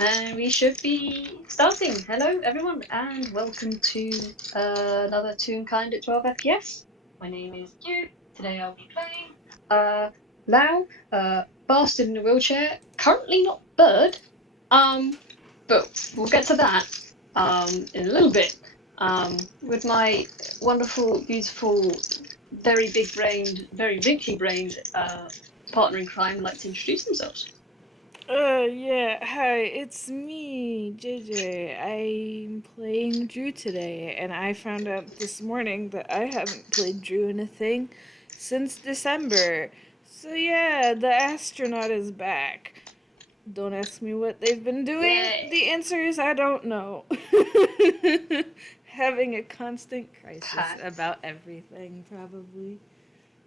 And we should be starting. Hello, everyone, and welcome to another Toonkind at 12 FPS. My name is Yu. Today I'll be playing Lau, bastard in a wheelchair. Currently not bird. But we'll get to that in a little bit. With my wonderful, beautiful, very big-brained, very Vinky-brained partner in crime, like to introduce themselves. Yeah, hi, it's me, JayJay. I'm playing Drew today, and I found out this morning that I haven't played Drew in a thing since December. So yeah, the astronaut is back. Don't ask me what they've been doing. Yay! The answer is I don't know. Having a constant crisis Pat. about everything, probably.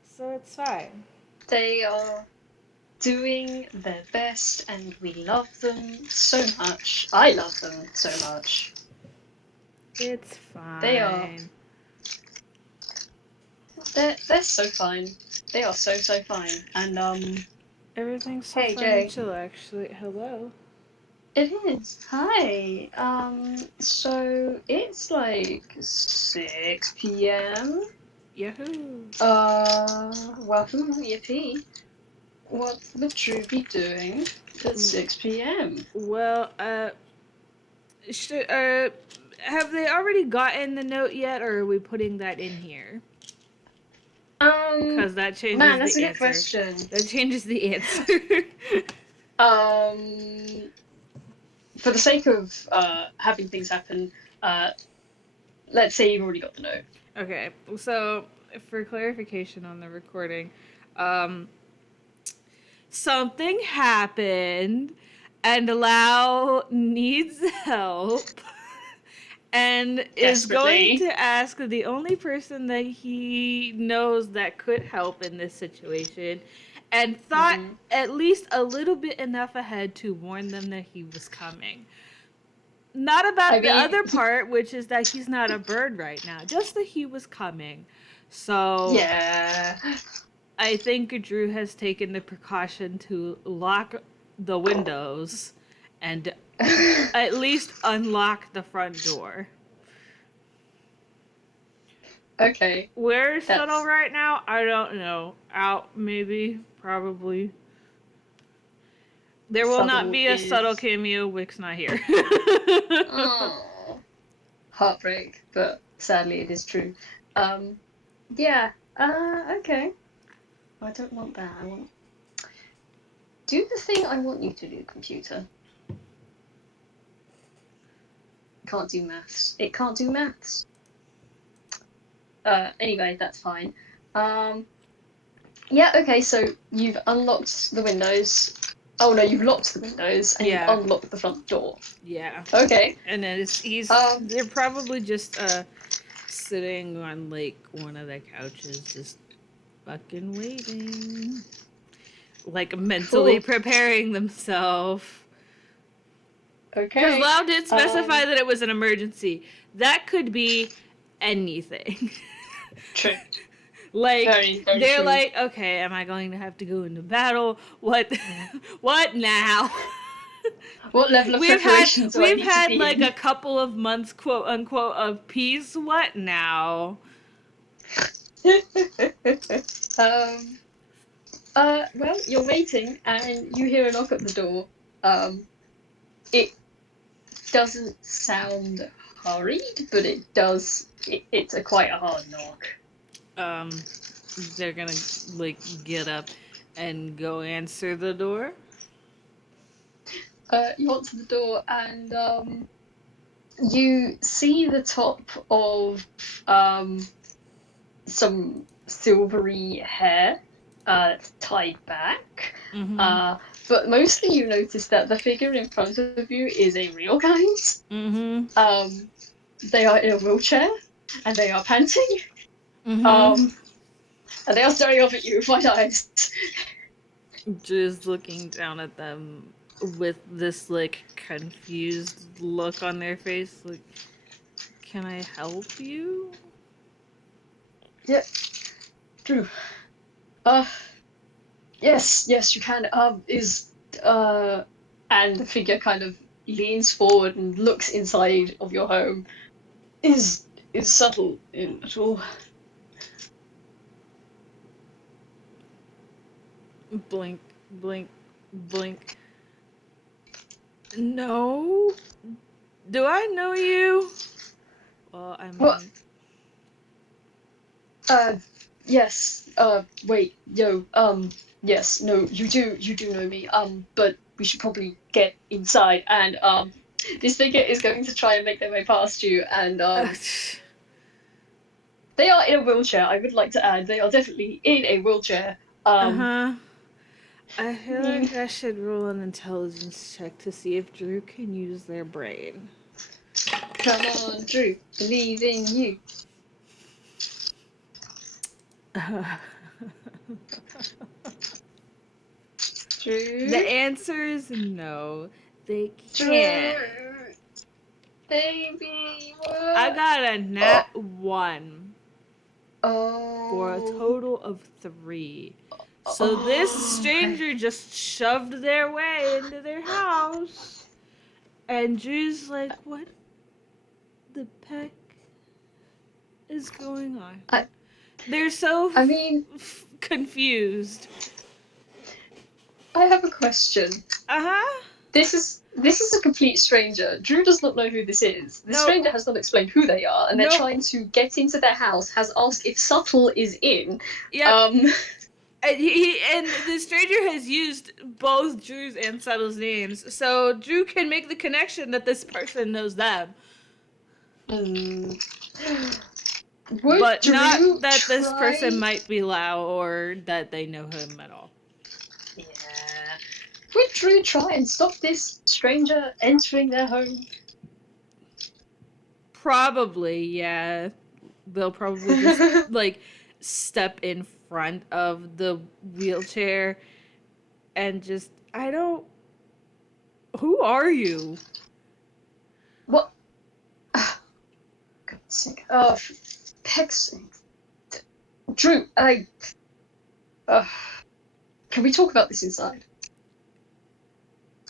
So it's fine. They are doing their best, and we love them so much. I love them so much. It's They are. fine. They're so fine. They are so fine. And Everything's so hey fun and Jay, chill, actually. Hello. it is. Hi. So it's like 6 p.m. Yahoo! Welcome, Yippee. What would Drew be doing at 6 p.m.? Well, should, have they already gotten the note yet, or are we putting that in here? Um, Because that changes Man, that's a the good answer. question. That changes the answer. Um, for the sake of having things happen, uh, let's say you've already got the note. Okay, so for clarification on the recording, um, something happened, and Lau needs help. And is going Desperately. to ask the only person that he knows that could help in this situation, and thought Mm-hmm. at least a little bit enough ahead to warn them that he was coming. Not I about the mean, other part, which is that he's not a bird right now, just that he was coming. So yeah. I think Drew has taken the precaution to lock the windows and at least unlock the front door. Okay, Where's Subtle that's right now? I don't know. Out, maybe, probably. There will not subtle be a Subtle is. cameo. Wick's not here. Oh, heartbreak, but sadly it is true. Um, yeah. Okay. I don't want that. I want do the thing I want you to do, computer. Can't do maths. It can't do maths. Anyway, that's fine. Um, yeah, okay, so you've unlocked the windows. Oh no, you've locked the windows and you've Yeah, unlocked the front door. yeah. Okay. And then Um, they're probably just sitting on like one of the couches, just fucking waiting, like mentally cool. preparing themselves. Because Okay. Lau did specify Um, that it was an emergency. That could be anything. True. Like Very they're true. like, okay, am I going to have to go into battle? What, what now? What level of we've had preparation do I we've need to had be like a in? couple of months, quote unquote, of peace. What now? um, well, you're waiting and you hear a knock at the door. It doesn't sound hurried, but it does. It's a quite a hard knock. Um, they're gonna like get up and go answer the door. You answer the door and you see the top of um, some silvery hair tied back. Mm-hmm. Uh, but mostly you notice that the figure in front of you is a real guy. Mm-hmm. Um, they are in a wheelchair and they are panting. Mm-hmm. Um, and they are staring off at you with wide eyes. Just looking down at them with this like confused look on their face, like, can I help you? Yeah, Drew. Uh, yes, you can. Is and the figure kind of leans forward and looks inside of your home is subtle at all. Blink, blink, blink. No. Do I know you? Well, I mean. What? Yes. Wait, yo. Yes. No, you do know me. But we should probably get inside. And this figure is going to try and make their way past you. And they are in a wheelchair. I would like to add, they are definitely in a wheelchair. uh-huh. I feel Mm, like I should roll an intelligence check to see if Drew can use their brain. come on, Drew. Believe in you. Drew. The answer is no. They Drew. can't. Baby. I What? got a Oh. nat 1 for a Oh. total of 3. So this Oh. Okay. stranger just shoved their way into their house. And Drew's like, what the heck is going on? They're so I mean, confused. I have a question. Uh-huh. This is a complete stranger. Drew does not know who this is. The No. stranger has not explained who they are, and they're Nope. trying to get into their house. Has asked if Subtle is in. Yep. And and the stranger has used both Drew's and Subtle's names, so Drew can make the connection that this person knows them. Would But Drew not that try... this person might be Lao or that they know him at all. Yeah. Would Drew try and stop this stranger entering their home? Probably, yeah. They'll probably just like step in front of the wheelchair and just who are you? What? God's sake. Oh, for peck's sake. Drew, can we talk about this inside?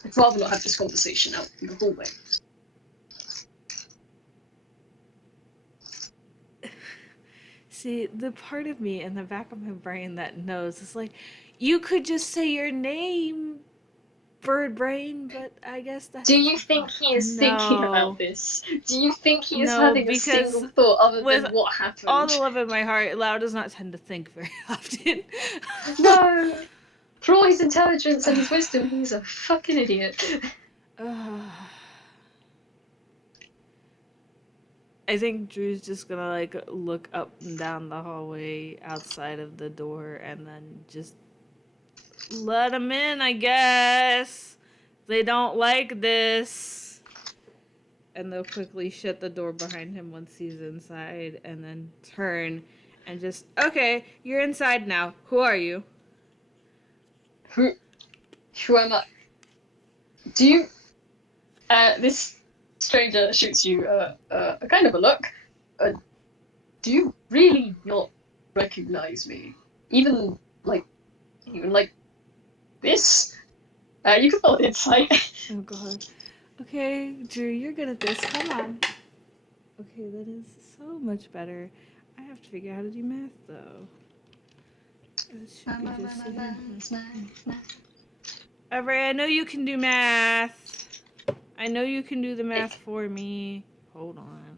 I'd rather not have this conversation out in the hallway. See, the part of me in the back of my brain that knows is like, you could just say your name, bird brain, but I guess that's... Do you think he is thinking about this? Do you think he is No, having a because single thought other with than what happened? all the love in my heart, Lau does not tend to think very often. No! For all his intelligence and his wisdom, he's a fucking idiot. I think Drew's just gonna like look up and down the hallway outside of the door and then just let him in, I guess. They don't like this. And they'll quickly shut the door behind him once he's inside and then turn and just, okay, you're inside now. Who are you? Who am I? Do you... this stranger shoots you a kind of a look. Do you really not recognize me? Even like this? You can follow the insight. Oh god. Okay, Drew, you're good at this. Come on. Okay, that is so much better. I have to figure out how to do math though. It should be just Alright, I know you can do math. I know you can do the math for me. Hold on.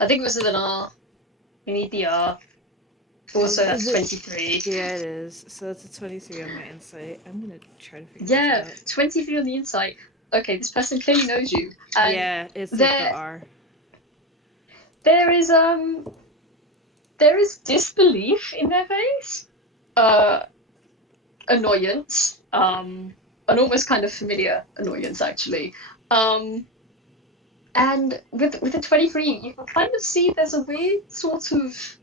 I think it was with an R. We need the R. Also, that's 23. Yeah, it is. So that's a 23 on my insight. I'm gonna try to figure Yeah, this out. 23 on the insight. Okay, this person clearly knows you. And yeah, it's with the R. There is disbelief in their face. Annoyance. An almost kind of familiar annoyance actually. And with the 23, you can kind of see there's a weird sort of,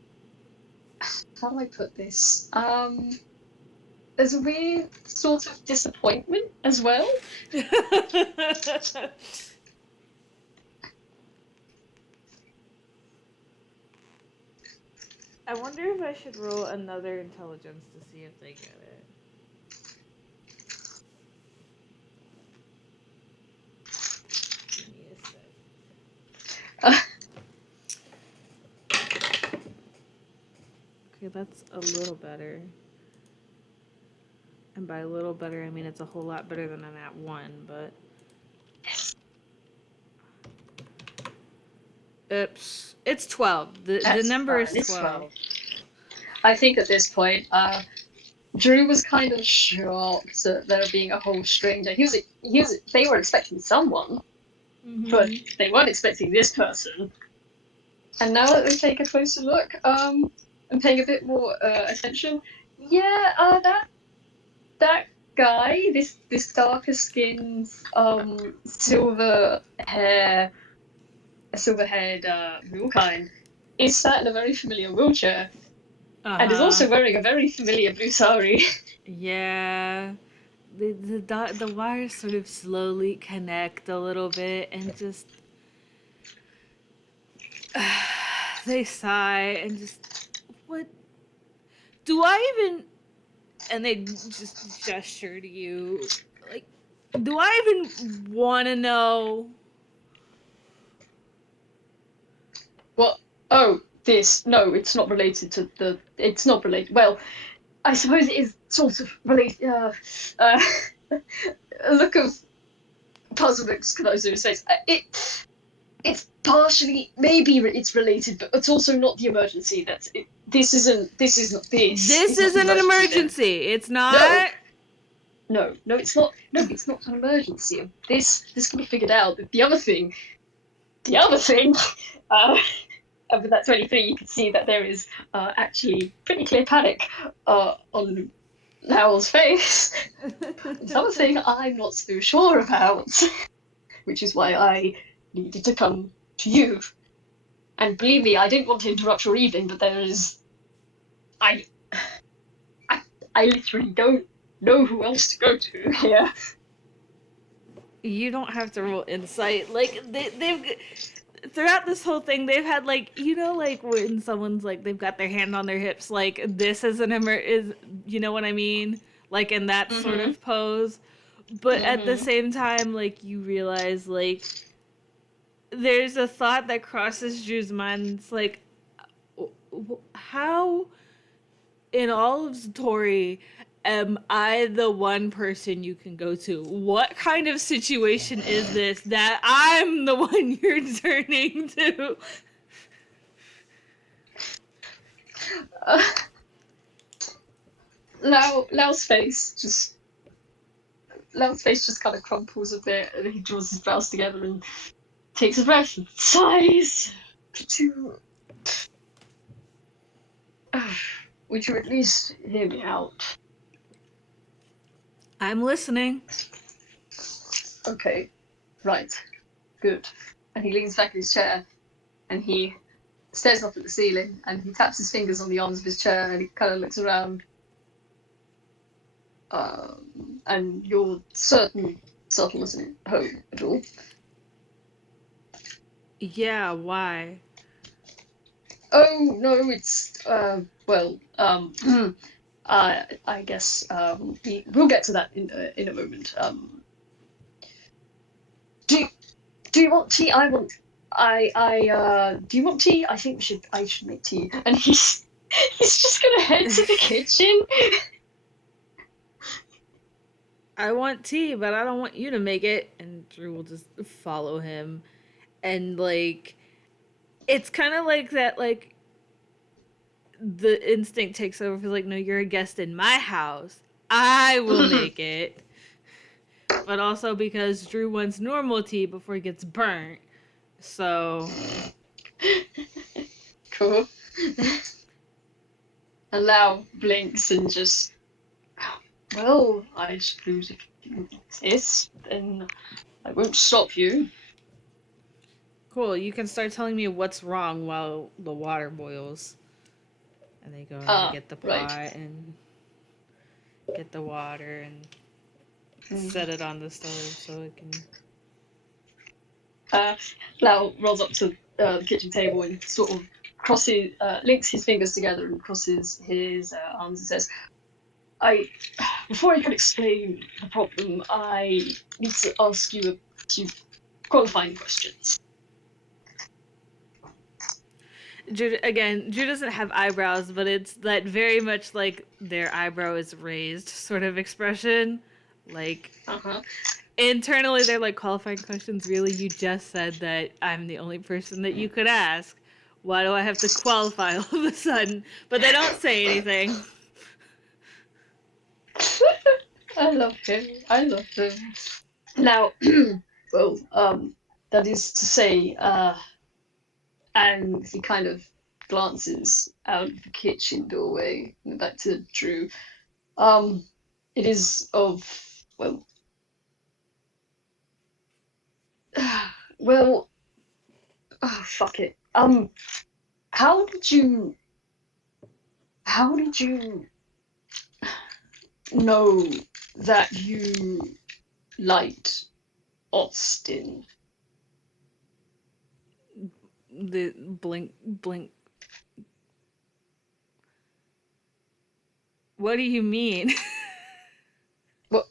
how do I put this? There's a weird sort of disappointment as well. I wonder if I should roll another intelligence to see if they get it. that's a little better. And by a little better, I mean it's a whole lot better than an at 1, but... Oops. It's 12. The That's number fine. is It's 12. 12. I think at this point, Drew was kind of shocked at there being a whole stranger. They were expecting someone, but Mm-hmm. they weren't expecting this person. And now that they take a closer look, and paying a bit more attention, yeah, that guy, this darker skinned, silver haired Toonkind, is sat in a very familiar wheelchair and is Uh-huh. also wearing a very familiar blue sari. Yeah. The wires sort of slowly connect a little bit and just... they sigh and just... What? Do I even... And they just gesture to you. Like, do I even want to know? What? Oh, this. No, it's not related to the. It's not related. Well, I suppose it is sort of related. Uh, a look of puzzlement comes over his face. It's partially maybe it's related, but it's also not the emergency. That's it. This isn't. This is not this. This It's not the isn't an emergency then. emergency. It's No, not. no, it's not. No, it's not an emergency. This can be figured out. The other thing, uh, with that 23, you can see that there is actually pretty clear panic on Howell's face. Something I'm not so sure about, which is why I needed to come to you. And believe me, I didn't want to interrupt your evening, but there is. I. I, I literally don't know who else to go to here. You don't have to roll insight. Like they've throughout this whole thing, they've had like like when someone's like they've got their hand on their hips, like this is is you know what I mean? Like in that sort Mm-hmm. of pose. But at the Mm-hmm. same time, like you realize like there's a thought that crosses Drew's mind. It's like how in all of Satori am I the one person you can go to? What kind of situation is this that I'm the one you're turning to? Uh, Lau's face just kind of crumples a bit, and he draws his brows together and takes a breath and sighs. Would you at least hear me out? I'm listening. Okay, right, good. And he leans back in his chair and he stares up at the ceiling and he taps his fingers on the arms of his chair and he kind of looks around. And you're certain wasn't home at all. Yeah, why? Oh no, it's well, I guess we'll get to that in a moment. Do do you want tea? Do you want tea? I think I should make tea. And he's just gonna head to the kitchen. I want tea, but I don't want you to make it. And Drew will just follow him. And like it's kind of like that like the instinct takes over. Like, no, you're a guest in my house. I will make it. But also because Drew wants normal tea before he gets burnt. So Cool. And Lau blinks and just, well, I suppose if you insist, then I won't stop you. cool. You can start telling me what's wrong while the water boils. And they go and they get the Right. pot and get the water and Mm. set it on the stove so it can. Uh, Lau rolls up to the kitchen table and sort of links his fingers together and crosses his arms and says, "I, before I can explain the problem, I need to ask you a few qualifying questions." Drew doesn't have eyebrows, but it's that very much like their eyebrow is raised sort of expression. Like, Uh-huh. internally, they're like, qualifying questions? Really? You just said that I'm the only person that you could ask. Why do I have to qualify all of a sudden? But they don't say anything. I love him. I love him. Now, well, that is to say, and he kind of glances out of the kitchen doorway back to Drew. It is of, well, well, oh, fuck it. How did you, how did you know that you liked Austin? The blink, blink. What do you mean? What,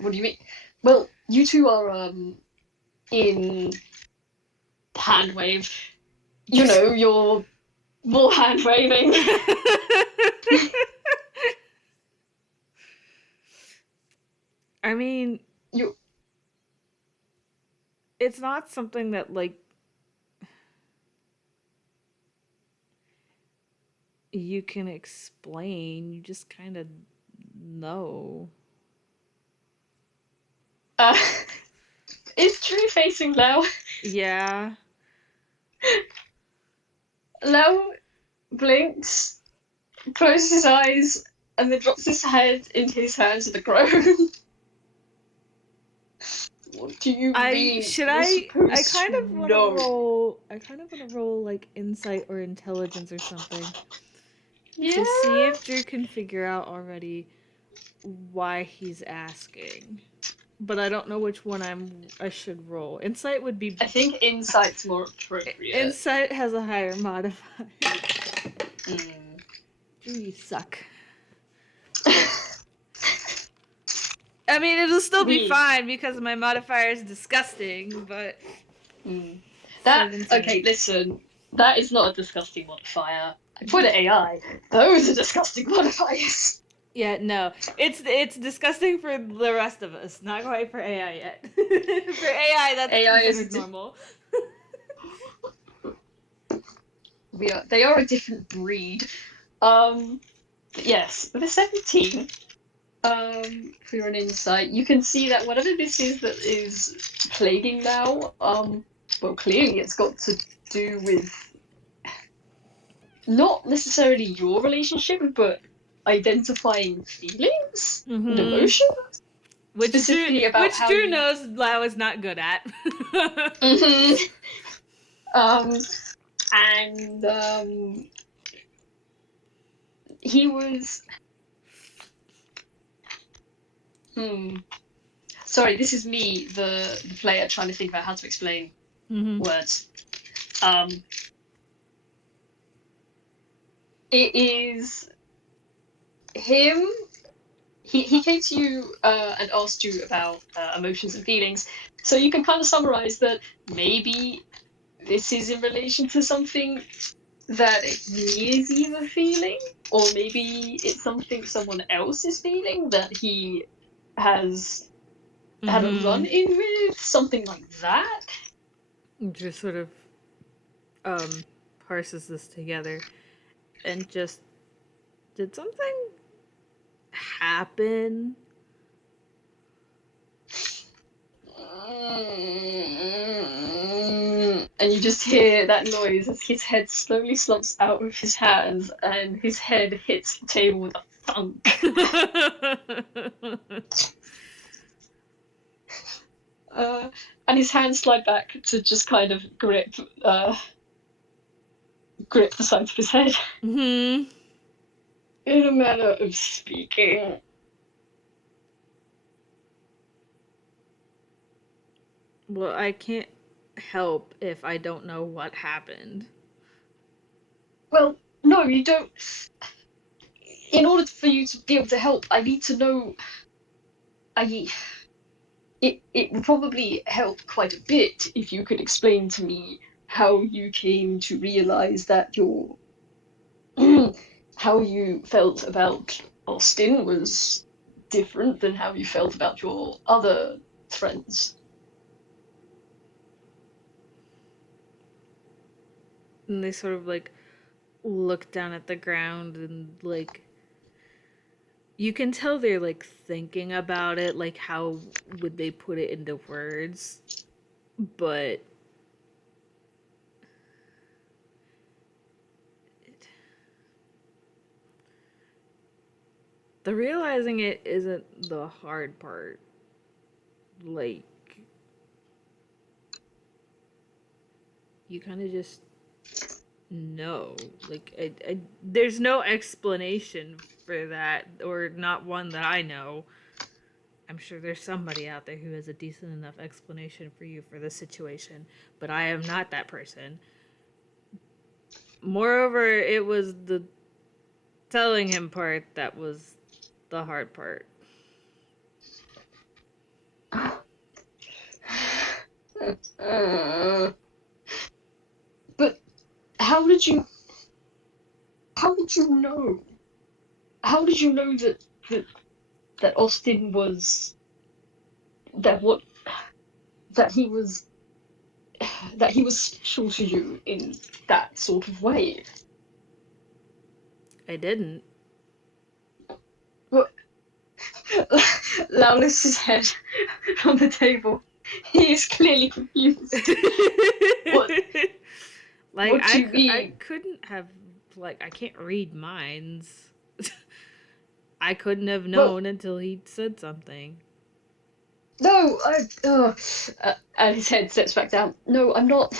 what do you mean? Well, you two are, in hand wave. You know, you're more hand waving. I mean, You, it's not something that, like, you can explain. You just kind of know. uh, is Drew facing Lau? Yeah. Lau blinks, closes his eyes, and then drops his head into his hands with a groan. What do you mean? You're I supposed kind to of want to know. roll. I kind of want to roll like insight or intelligence or something Yeah. to see if Drew can figure out already why he's asking. But I don't know which one I should roll. Insight would be I think insight's more appropriate. insight has a higher modifier. Mm. Drew, you suck. I mean, it'll still be We. fine because my modifier is disgusting, but Mm. That. 17. Okay, listen. That is not a disgusting modifier. I put it AI. Those are disgusting modifiers. Yeah, no. It's disgusting for the rest of us, not quite for AI yet. For AI, that's AI is. considered normal. They are a different breed. Um. Yes, with a 17. For your insight, you can see that whatever this is that is plaguing now, well, clearly it's got to do with not necessarily your relationship, but identifying feelings and Mm-hmm. emotions, specifically about Which how Drew you. knows Lau is not good at. Mhm. Um, and he was. Hmm. Sorry, this is me, the player, trying to think about how to explain Mm-hmm. words. Um, it is him. He came to you and asked you about emotions and feelings. So you can kind of summarize that maybe this is in relation to something that he is either feeling, or maybe it's something someone else is feeling that he has had a Mm-hmm. run in with, something like that. Drew sort of parses this together and just did something happen? And you just hear that noise as his head slowly slumps out of his hands and his head hits the table with a thunk. Uh, and his hands slide back to just kind of grip the side of his head. Hmm. In a manner of speaking. Well, I can't help if I don't know what happened. Well, no, you don't. In order for you to be able to help, I need to know. It would probably help quite a bit if you could explain to me how you came to realize that your how you felt about Austin was different than how you felt about your other friends. And they sort of like look down at the ground and like you can tell they're like thinking about it, like how would they put it into words, but the realizing it isn't the hard part. Like, you kind of just know. Like, there's no explanation for that, or not one that I know. I'm sure there's somebody out there who has a decent enough explanation for you for this situation, but I am not that person. Moreover, it was the telling him part that was the hard part. But how did you how did you know? How did you know that Austin was that what that he was that he was special to you in that sort of way? I didn't. Well, Lau lifts his head from the table. He is clearly confused. What Like what do you I mean? couldn't have, like, I can't read minds. I couldn't have Well, known until he said something. no, and his head sits back down. No, I'm not.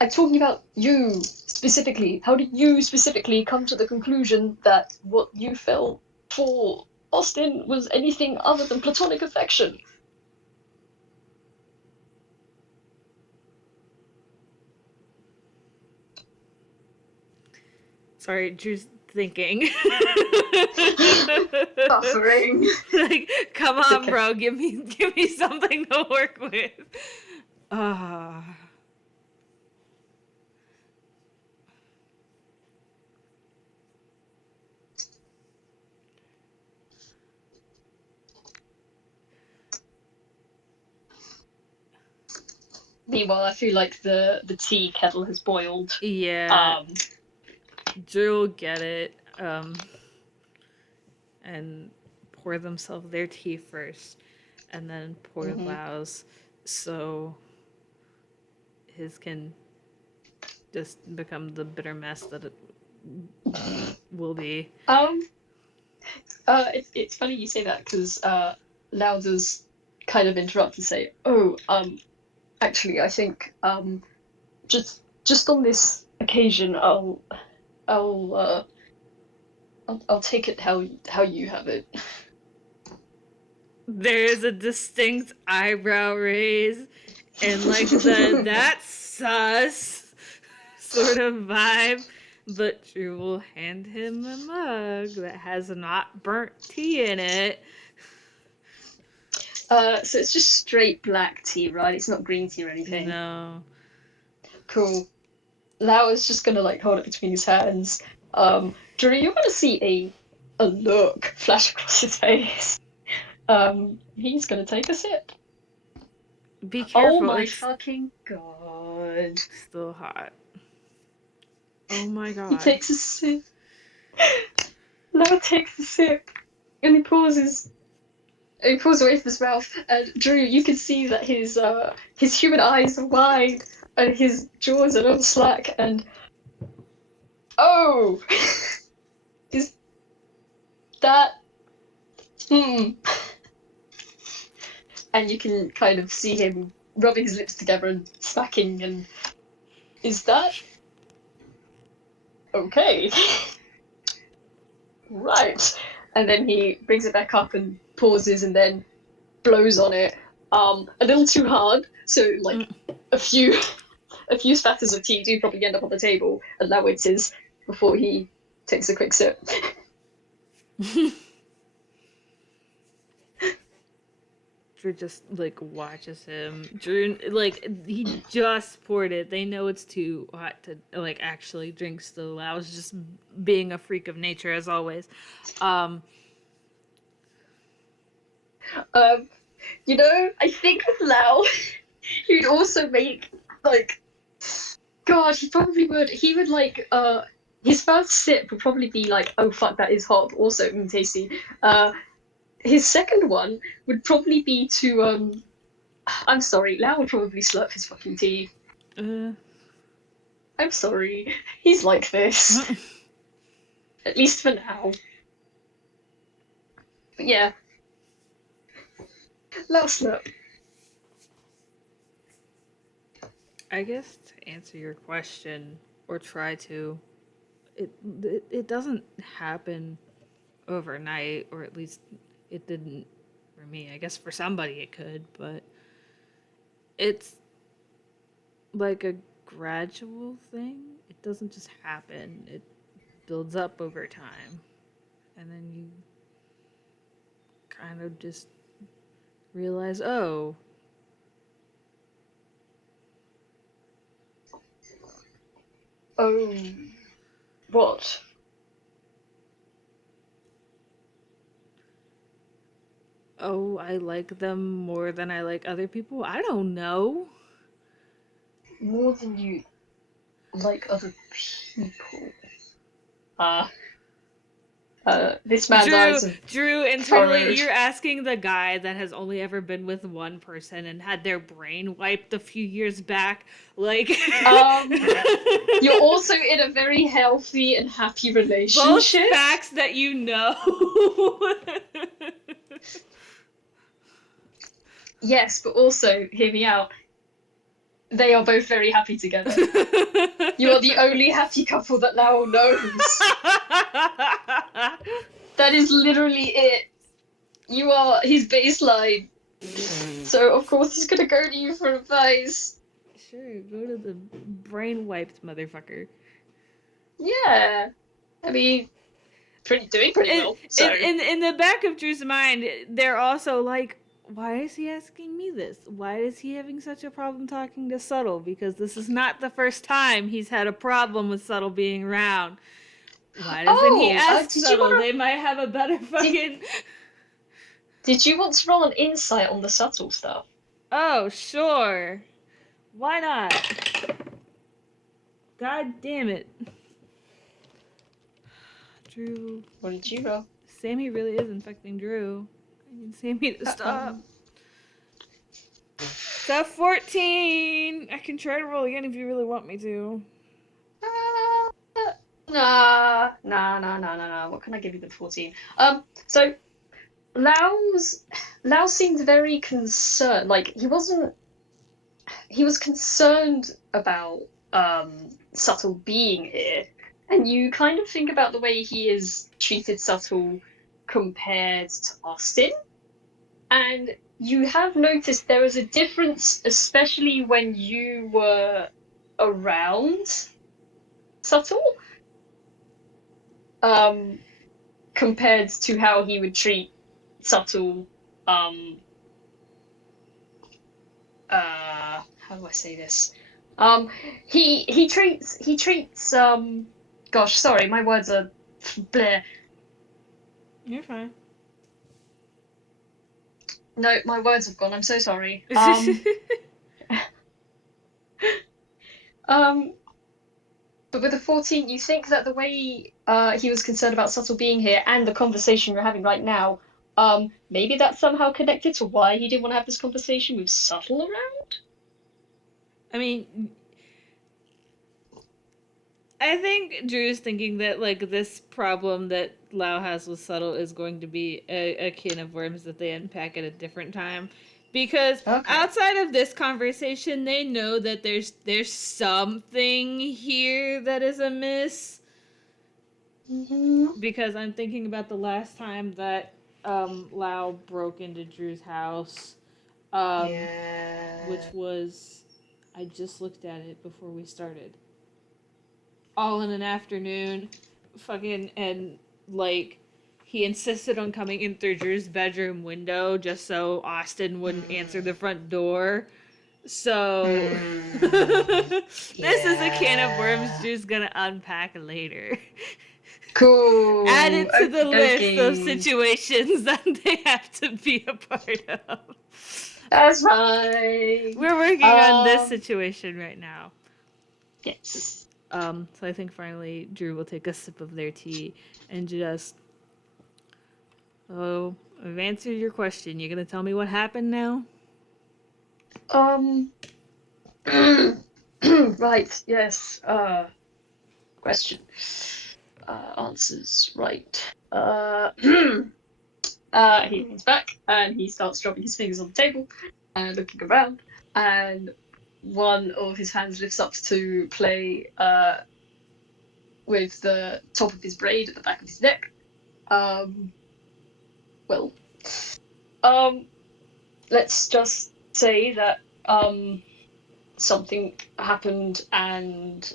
I'm talking about you specifically. How did you specifically come to the conclusion that what you felt for Austin was anything other than platonic affection? Sorry, Drew's thinking. Buffering. Like, come It's on, okay. bro, give me something to work with. Ah. Meanwhile, I feel like the tea kettle has boiled. Yeah, Um, Drew will get it, and pour themselves their tea first, and then pour mhm. Lau's, so his can just become the bitter mess that it will be. um, it's funny you say that because Lau does kind of interrupt and say, "Oh, actually, I think just on this occasion, I'll I'll take it how you have it." There is a distinct eyebrow raise and like the that's sus sort of vibe. But Drew will hand him a mug that has not burnt tea in it. So it's just straight black tea, right? It's not green tea or anything. No. Cool. Lau is just gonna like hold it between his hands. Drew, you're gonna see a look flash across his face. He's gonna take a sip. Be Oh careful, my it's fucking god. still hot. Oh my He god. takes a sip. Lau takes a sip. And he pauses. And he pulls away from his mouth. And Drew, you can see that his human eyes are wide and his jaws are a little slack and oh is that hmm. And you can kind of see him rubbing his lips together and smacking and is that okay? Right. And then he brings it back up and pauses and then blows on it. A little too hard, so like a few a few spatters of tea do probably end up on the table and allowances before he takes a quick sip. Drew just like watches him. Drew like he just poured it. They know it's too hot to like actually drink. So I was just being a freak of nature as always. Um, I think with Lau, he'd also make like, God, he probably would. He would like, his first sip would probably be like, oh fuck, that is hot, but also tasty. His second one would probably be to I'm sorry, Lau would probably slurp his fucking tea. uh, I'm sorry, he's like this. At least for now. But yeah, Lau slurp. I guess to answer your question or try to, it doesn't happen overnight, or at least it didn't for me. I guess for somebody it could, but it's like a gradual thing. It doesn't just happen. It builds up over time, and then you kind of just realize, oh, Oh, what? oh, I like them more than I like other people. I don't know. More than you like other people. Uh, this man Drew, dies of Drew, internally, furrowed. you're asking the guy that has only ever been with one person and had their brain wiped a few years back. Like, You're also in a very healthy and happy both relationship. facts that you know. Yes, but also, hear me out. They are both very happy together. You are the only happy couple that Lau knows. That is literally it. You are his baseline. So, of course, he's gonna go to you for advice. Sure, go to the brain wiped motherfucker. Yeah. I mean, doing pretty In, well. So, in the back of Drew's mind, they're also like, why is he asking me this? Why is he having such a problem talking to Subtle? Because this is not the first time he's had a problem with Subtle being around. Why doesn't he oh, ask did you Subtle? want They might have a better to? fucking. Did you want to roll an insight on the subtle stuff? Oh, sure. Why not? God damn it. Drew. What did you roll? Sammy really is infecting Drew. I need Sammy to stop. So 14! I can try to roll again if you really want me to. Nah. What can I give you the 14? So Lao seemed very concerned. Like he was concerned about Subtle being here. And you kind of think about the way he is treated Subtle compared to Austin. And you have noticed there is a difference, especially when you were around Subtle, um, compared to how he would treat Subtle. How do I say this? Um, he treats. Gosh, sorry, my words are bleh. You're fine. No, my words have gone. I'm so sorry. Um, But with the 14, you think that the way he was concerned about Subtle being here and the conversation we're having right now, maybe that's somehow connected to why he didn't want to have this conversation with Subtle around? I mean, I think Drew's thinking that like this problem that Lau has with Subtle is going to be a can of worms that they unpack at a different time. Because Okay. outside of this conversation, they know that there's something here that is amiss. Mm-hmm. Because I'm thinking about the last time that Lau broke into Drew's house, which Yeah. was I just looked at it before we started. All in an afternoon, fucking, and like he insisted on coming in through Drew's bedroom window just so Austin wouldn't answer the front door. So this is a can of worms Yeah. Drew's gonna unpack later. Cool. Added to the list of Okay. situations that they have to be a part of. That's fine. We're working on this situation right now. Yes. So I think finally Drew will take a sip of their tea and just. Oh, I've answered your question. You gonna tell me what happened now? Um. Right. Yes. Question. Answers. Right. He leans back and he starts dropping his fingers on the table and looking around, and one of his hands lifts up to play with the top of his braid at the back of his neck. Um, well, um, let's just say that something happened, and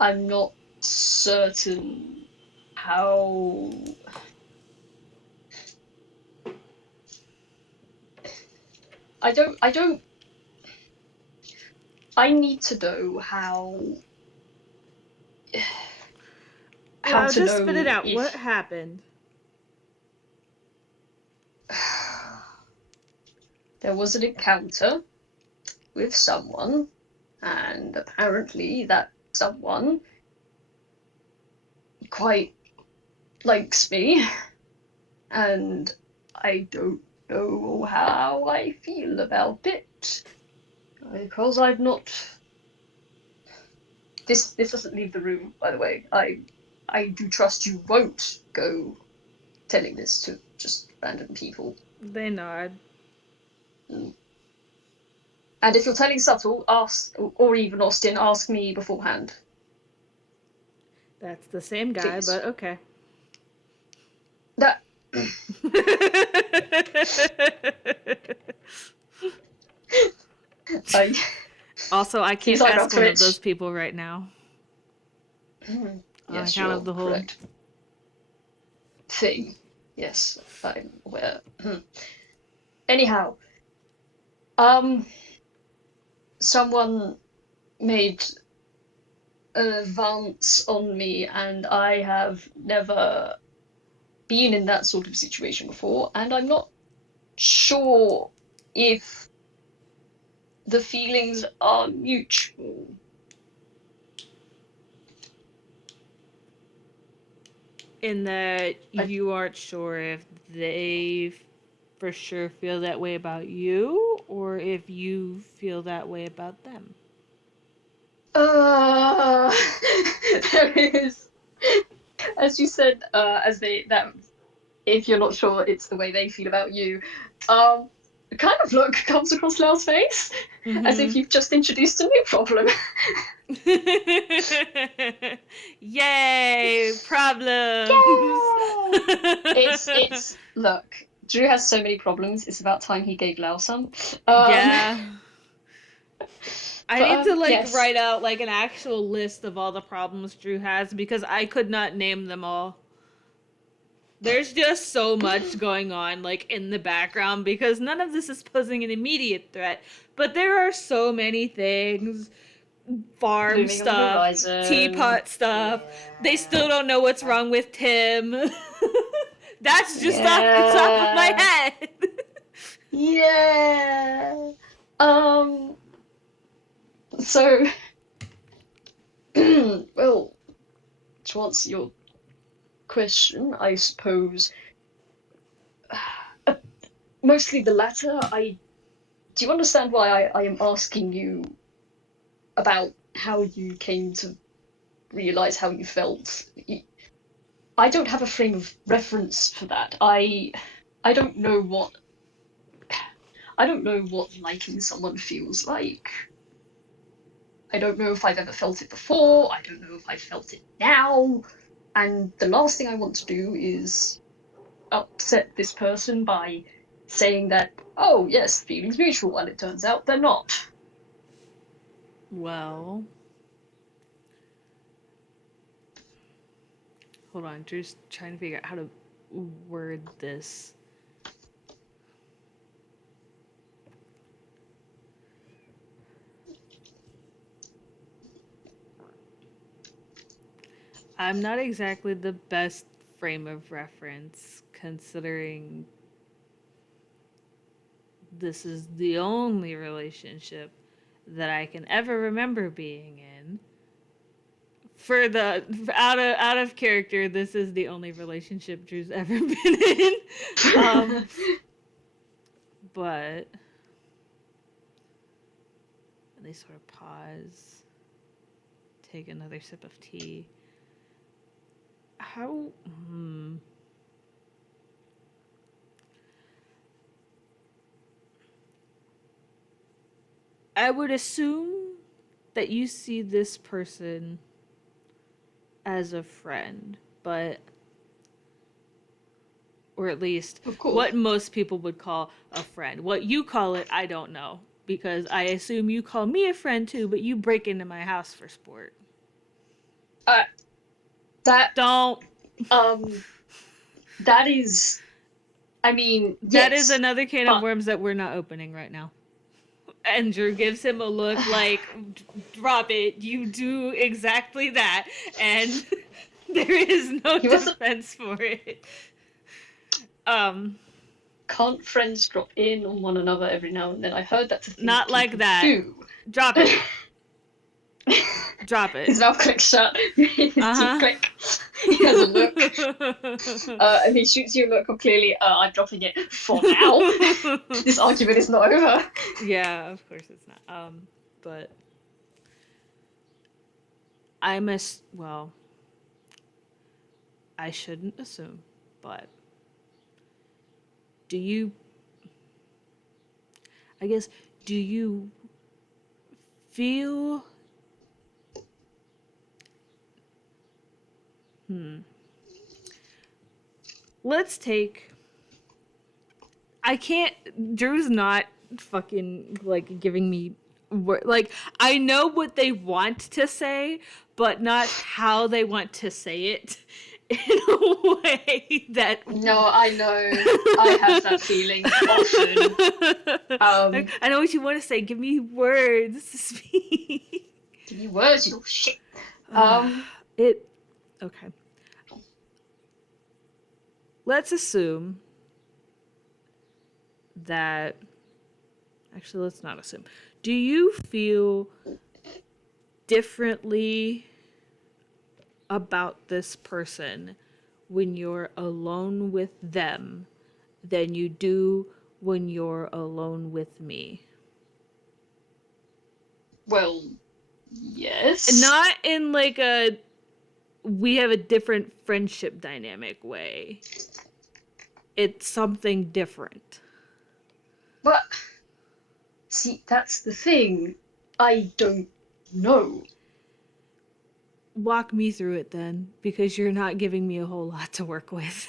I'm not certain how. I don't. I need to know how Well, to just spit it know out. What if happened? there was an encounter with someone, and apparently that someone quite likes me, and I don't know how I feel about it because I've not. This doesn't leave the room, by the way. I do trust you won't go telling this to just random people. They nod. Mm. And if you're telling subtle, ask, or even Austin, ask me beforehand, That's the same guy, please. but okay. That. I, Also, I he's can't like on ask one of those Twitch. people right now. On Yes, account of you're the whole. correct. Thing. Yes, I'm aware. Anyhow, um, someone made an advance on me, and I have never been in that sort of situation before, and I'm not sure if the feelings are mutual. In that I, you aren't sure if they for sure feel that way about you or if you feel that way about them. uh, there is, as you said, as they that if you're not sure, it's the way they feel about you. The kind of look comes across Lau's face, as if Mm-hmm. you've just introduced a new problem. Yay! Problems! Yay! It's look. Drew has so many problems. It's about time he gave Lau some. Um, Yeah. I but need to yes. write out an actual list of all the problems Drew has because I could not name them all. There's just so much going on in the background because none of this is posing an immediate threat, but there are so many things. Farm Looming on the stuff, horizon. teapot stuff. They Yeah. still don't know what's wrong with Tim. That's just off the top of my Yeah. head. Yeah. Um. So, well, to answer your question, I suppose mostly the latter. I do you understand why I am asking you about how you came to realize how you felt? I don't have a frame of reference for that. I don't know what I don't know what liking someone feels like. I don't know if I've ever felt it before. I don't know if I've felt it now. And the last thing I want to do is upset this person by saying that, oh, yes, feelings mutual, and it turns out they're not. Well, Hold on, just trying to figure out how to word this. I'm not exactly the best frame of reference considering this is the only relationship that I can ever remember being in. For the out of character, this is the only relationship Drew's ever been in. But they sort of pause, take another sip of tea. How? I would assume that you see this person as a friend, but or at least what most people would call a friend. What you call it, I don't know, because I assume you call me a friend too, but you break into my house for sport. That don't. That is. I mean, that yes, is another can of worms that we're not opening right now. And Drew gives him a look like, drop it, you do exactly that, and there is no defense for it. Can't friends drop in on one another every now and then? I heard that's a thing. Not like that. Do. Drop it. Drop it. His mouth clicks shut. His teeth click. He has a look. And he shoots you a look of clearly, I'm dropping it for now. This argument is not over. Yeah, of course it's not. But well, I shouldn't assume, but do you feel let's take Drew's not fucking like giving me like I know what they want to say, but not how they want to say it in a way that no, I know. I have that feeling often. Like, I know what you want to say. Give me words to speak. Give me words, you little shit. Okay. Let's assume that. Actually, let's not assume. Do you feel differently about this person when you're alone with them than you do when you're alone with me? Well, yes. Not in like a we have a different friendship dynamic way. It's something different. But see, that's the thing. I don't know. Walk me through it then, because you're not giving me a whole lot to work with.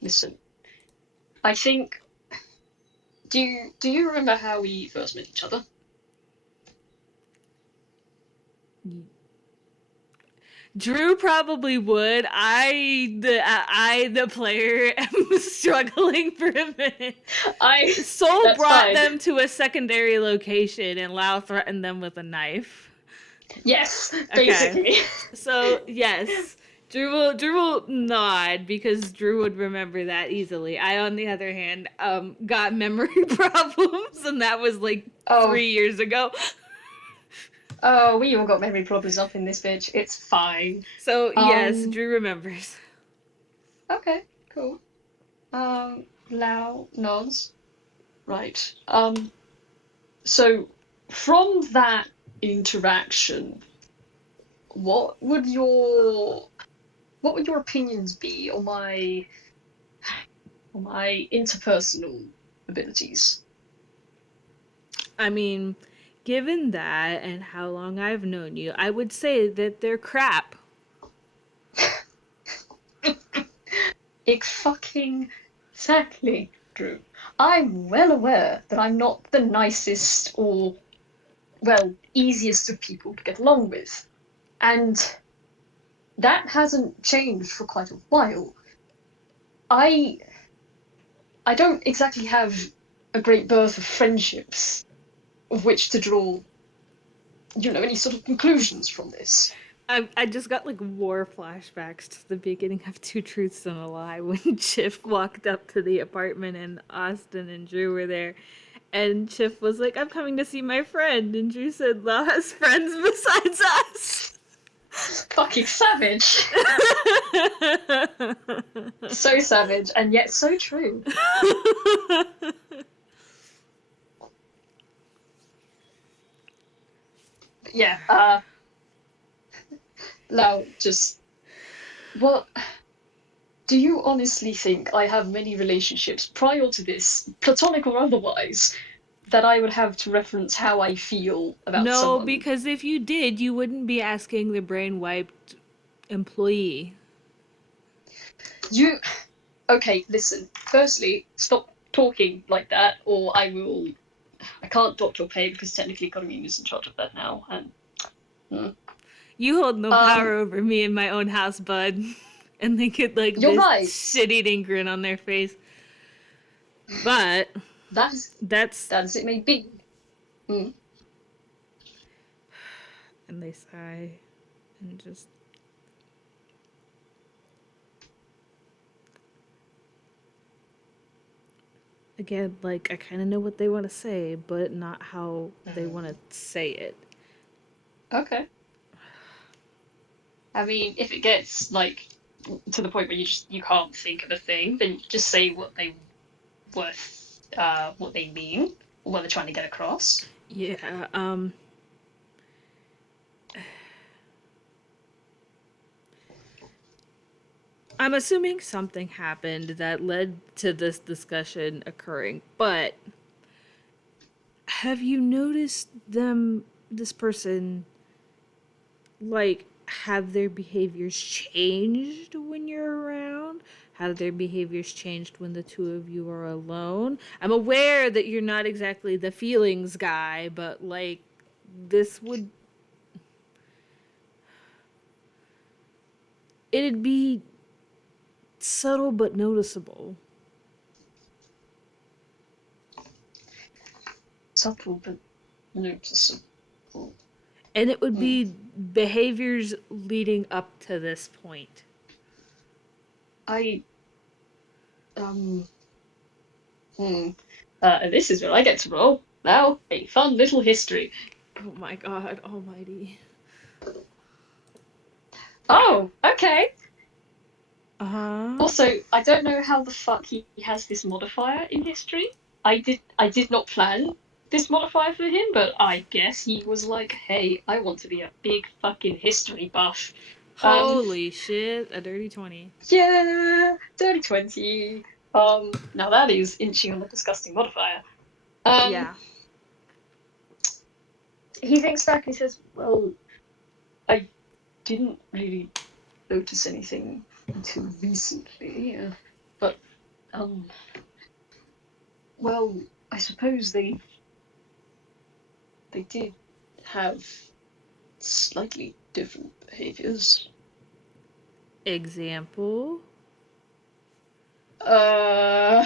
Listen, I think. Do you remember how we first met each other? Drew probably would. The player, am struggling for a minute. Soul brought them to a secondary location, and Lau threatened them with a knife. Yes, basically. Okay. So yes, Drew will nod because Drew would remember that easily. I, on the other hand, got memory problems, and that was like 3 years ago. Oh, we all got memory problems up in this bitch. It's fine. So yes, Drew remembers. Okay, cool. Lau nods. Right. So from that interaction, what would your opinions be on my interpersonal abilities? I mean, given that and how long I've known you, I would say that they're crap. Exactly, Drew. I'm well aware that I'm not the nicest or, well, easiest of people to get along with. And that hasn't changed for quite a while. I don't exactly have a great birth of friendships of which to draw, any sort of conclusions from this. I just got like war flashbacks to the beginning of Two Truths and a Lie when Chiff walked up to the apartment and Austin and Drew were there. And Chiff was like, I'm coming to see my friend. And Drew said, Lau has friends besides us. Fucking savage. So savage, and yet so true. Yeah, now, just, what do you honestly think I have many relationships prior to this, platonic or otherwise, that I would have to reference how I feel about No, someone? because if you did, you wouldn't be asking the brain wiped employee. You. Okay, listen. Firstly, stop talking like that, or I will. I can't dock your pay because technically Economy is in charge of that now, and. Hmm. You hold no Um, power over me in my own house, bud. And they get like you're this right. shit eating grin on their face. But That is that's. that as it may be. Hmm. And they sigh and just. Again, like, I kind of know what they want to say, but not how they want to say it. Okay. I mean, if it gets like to the point where you can't think of a thing, then just say what they mean, or what they're trying to get across. Yeah, I'm assuming something happened that led to this discussion occurring, but have you noticed this person, like, have their behaviors changed when you're around? Have their behaviors changed when the two of you are alone? I'm aware that you're not exactly the feelings guy, but, like, this would. It'd be subtle but noticeable. Subtle but noticeable. And it would Hmm. be behaviors leading up to this point. I um. Hmm. This is where I get to roll. Now, a fun little history. Oh my god, almighty. Oh, okay. Uh huh. Also, I don't know how the fuck he has this modifier in history. I did not plan this modifier for him, but I guess he was like, "Hey, I want to be a big fucking history buff." Um, Holy shit, a dirty 20. yeah, dirty 20. Now that is inching on the disgusting modifier. Um, Yeah. he thinks back and he says, "Well, I didn't really notice anything until recently, but um, well, I suppose they did have slightly different behaviors. Example. Uh,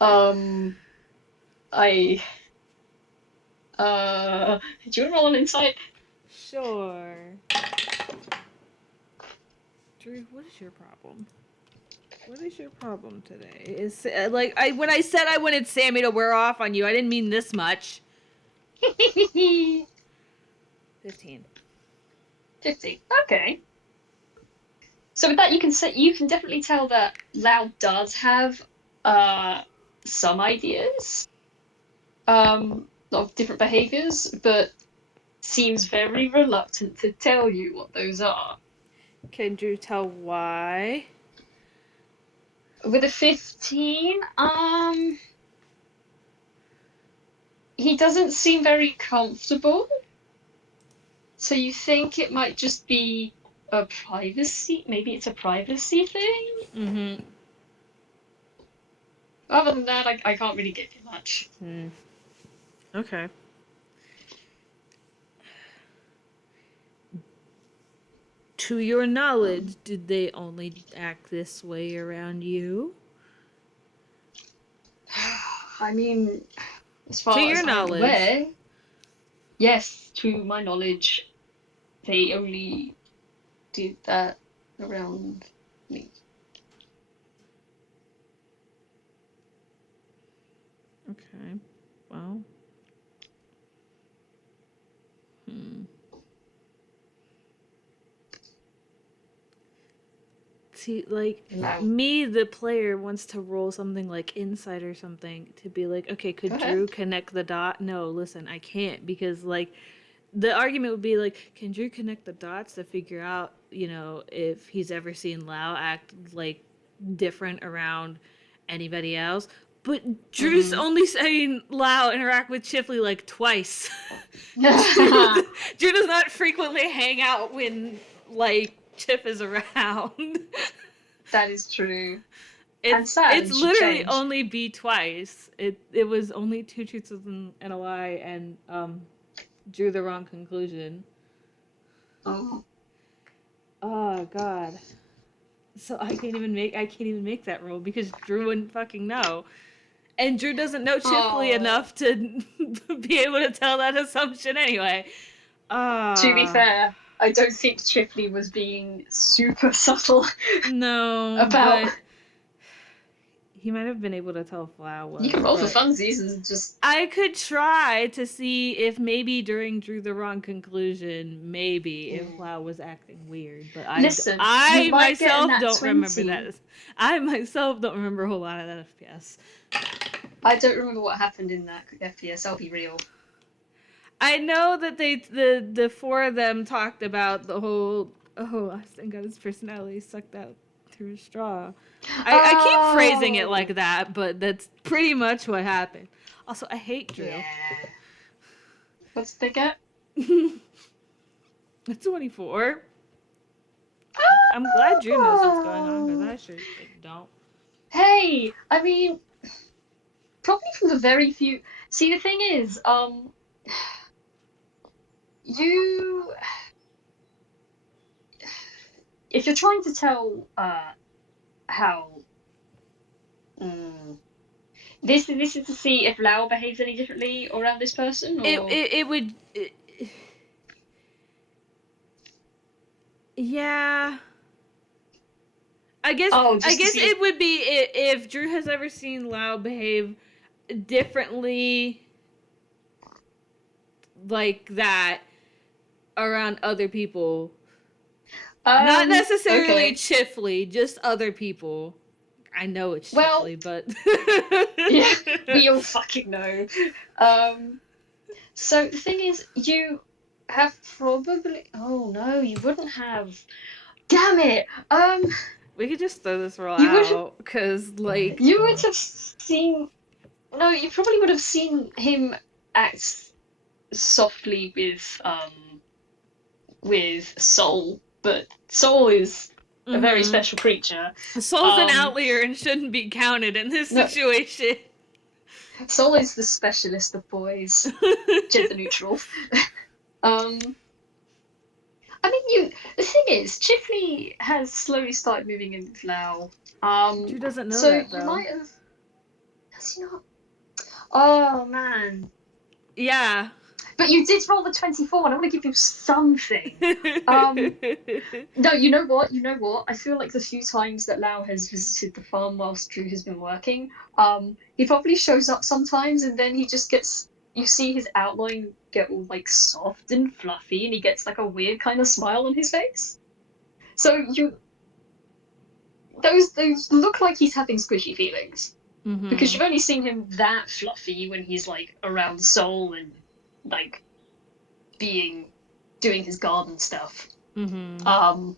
um, I do you want to roll an insight? Sure. Drew, what is your problem? What is your problem today? Is like I when I said I wanted Sammy to wear off on you, I didn't mean this much. 15. 50. Okay. So with that, you can definitely tell that Lau does have uh some ideas of different behaviors, but seems very reluctant to tell you what those are. Can Drew tell why? With a 15, he doesn't seem very comfortable. So you think it might just be a privacy? Maybe it's a privacy thing? Mm-hmm. Other than that, I can't really give you much. Hmm. Okay. to your knowledge, did they only act this way around you? I mean, as To far your as I'm knowledge. aware, yes, to my knowledge, they only did that around me. Okay. Well. Hmm. See, like, No. me, the player, wants to roll something like insight or something to be like, okay, Go could ahead. Drew connect the dot? No, listen, I can't because, like, the argument would be like, can Drew connect the dots to figure out, if he's ever seen Lau act like different around anybody else? But Drew's Mm. only seen Lau interact with Chipley like twice. Drew does not frequently hang out when like Chip is around. That is true. And It's sadly should literally change. only be twice. It was only two truths and a lie, and drew the wrong conclusion. Oh. Oh God. So I can't even make that rule because Drew wouldn't fucking know. And Drew doesn't know Chipley Oh. enough to be able to tell that assumption anyway. To be Ah. fair, I don't think Chipley was being super subtle No, about. but he might have been able to tell if Lau You was, can roll for but funsies and just. I could try to see if maybe during Drew the wrong conclusion, maybe if Mm. Lau was acting weird, but Listen, you I might get a myself nat don't remember 20. that. I myself don't remember a whole lot of that FPS. I don't remember what happened in that FPS, I'll be real. I know that the four of them talked about the whole Austin got his personality sucked out through a straw. I keep phrasing it Oh! like that, but that's pretty much what happened. Also, I hate Drew. Yeah. What did they get? 24. I'm glad Drew knows what's going on because I sure don't. Hey, I mean, probably from the very few. See, the thing is, you if you're trying to tell how mm, this is to see if Lau behaves any differently around this person, or It would. Yeah. oh, I just to guess see if it would be if Drew has ever seen Lau behave differently like that around other people. Not necessarily okay. Chifley, just other people. I know it's Well, Chifley, but yeah, we all fucking know. Um, so the thing is, you have probably. Oh no, you wouldn't have. Damn it. we could just throw this roll You would have. out because, like, You would have seen. No, you probably would have seen him act softly with Soul, but Soul is a very mm-hmm. special creature. Soul's an Um, outlier and shouldn't be counted in this no, situation. Soul is the specialist of boys, gender neutral. Um, I mean, you. The thing is, Chifley has slowly started moving in with Lau. Drew doesn't know So that you though. might have. Has he not? Oh man. Yeah. But you did roll the 24, and I want to give you something. Um, no, you know what? You know what? I feel like the few times that Lau has visited the farm whilst Drew has been working, he probably shows up sometimes, and then he just gets. You see his outline get all like soft and fluffy, and he gets like a weird kind of smile on his face. So you those look like he's having squishy feelings because mm-hmm. you've only seen him that fluffy when he's like around Soul and like being doing his garden stuff. Mm-hmm. Um,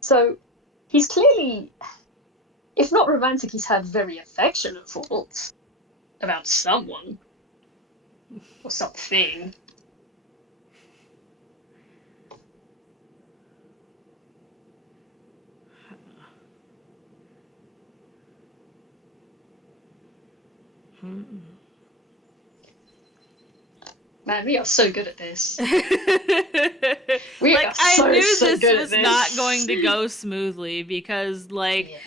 so he's clearly, if not romantic, he's had very affectionate thoughts about someone or something. Mm-hmm. Man, we are so good at this. We Like, are I so knew this good at was not this. going to go smoothly because, like, Yeah.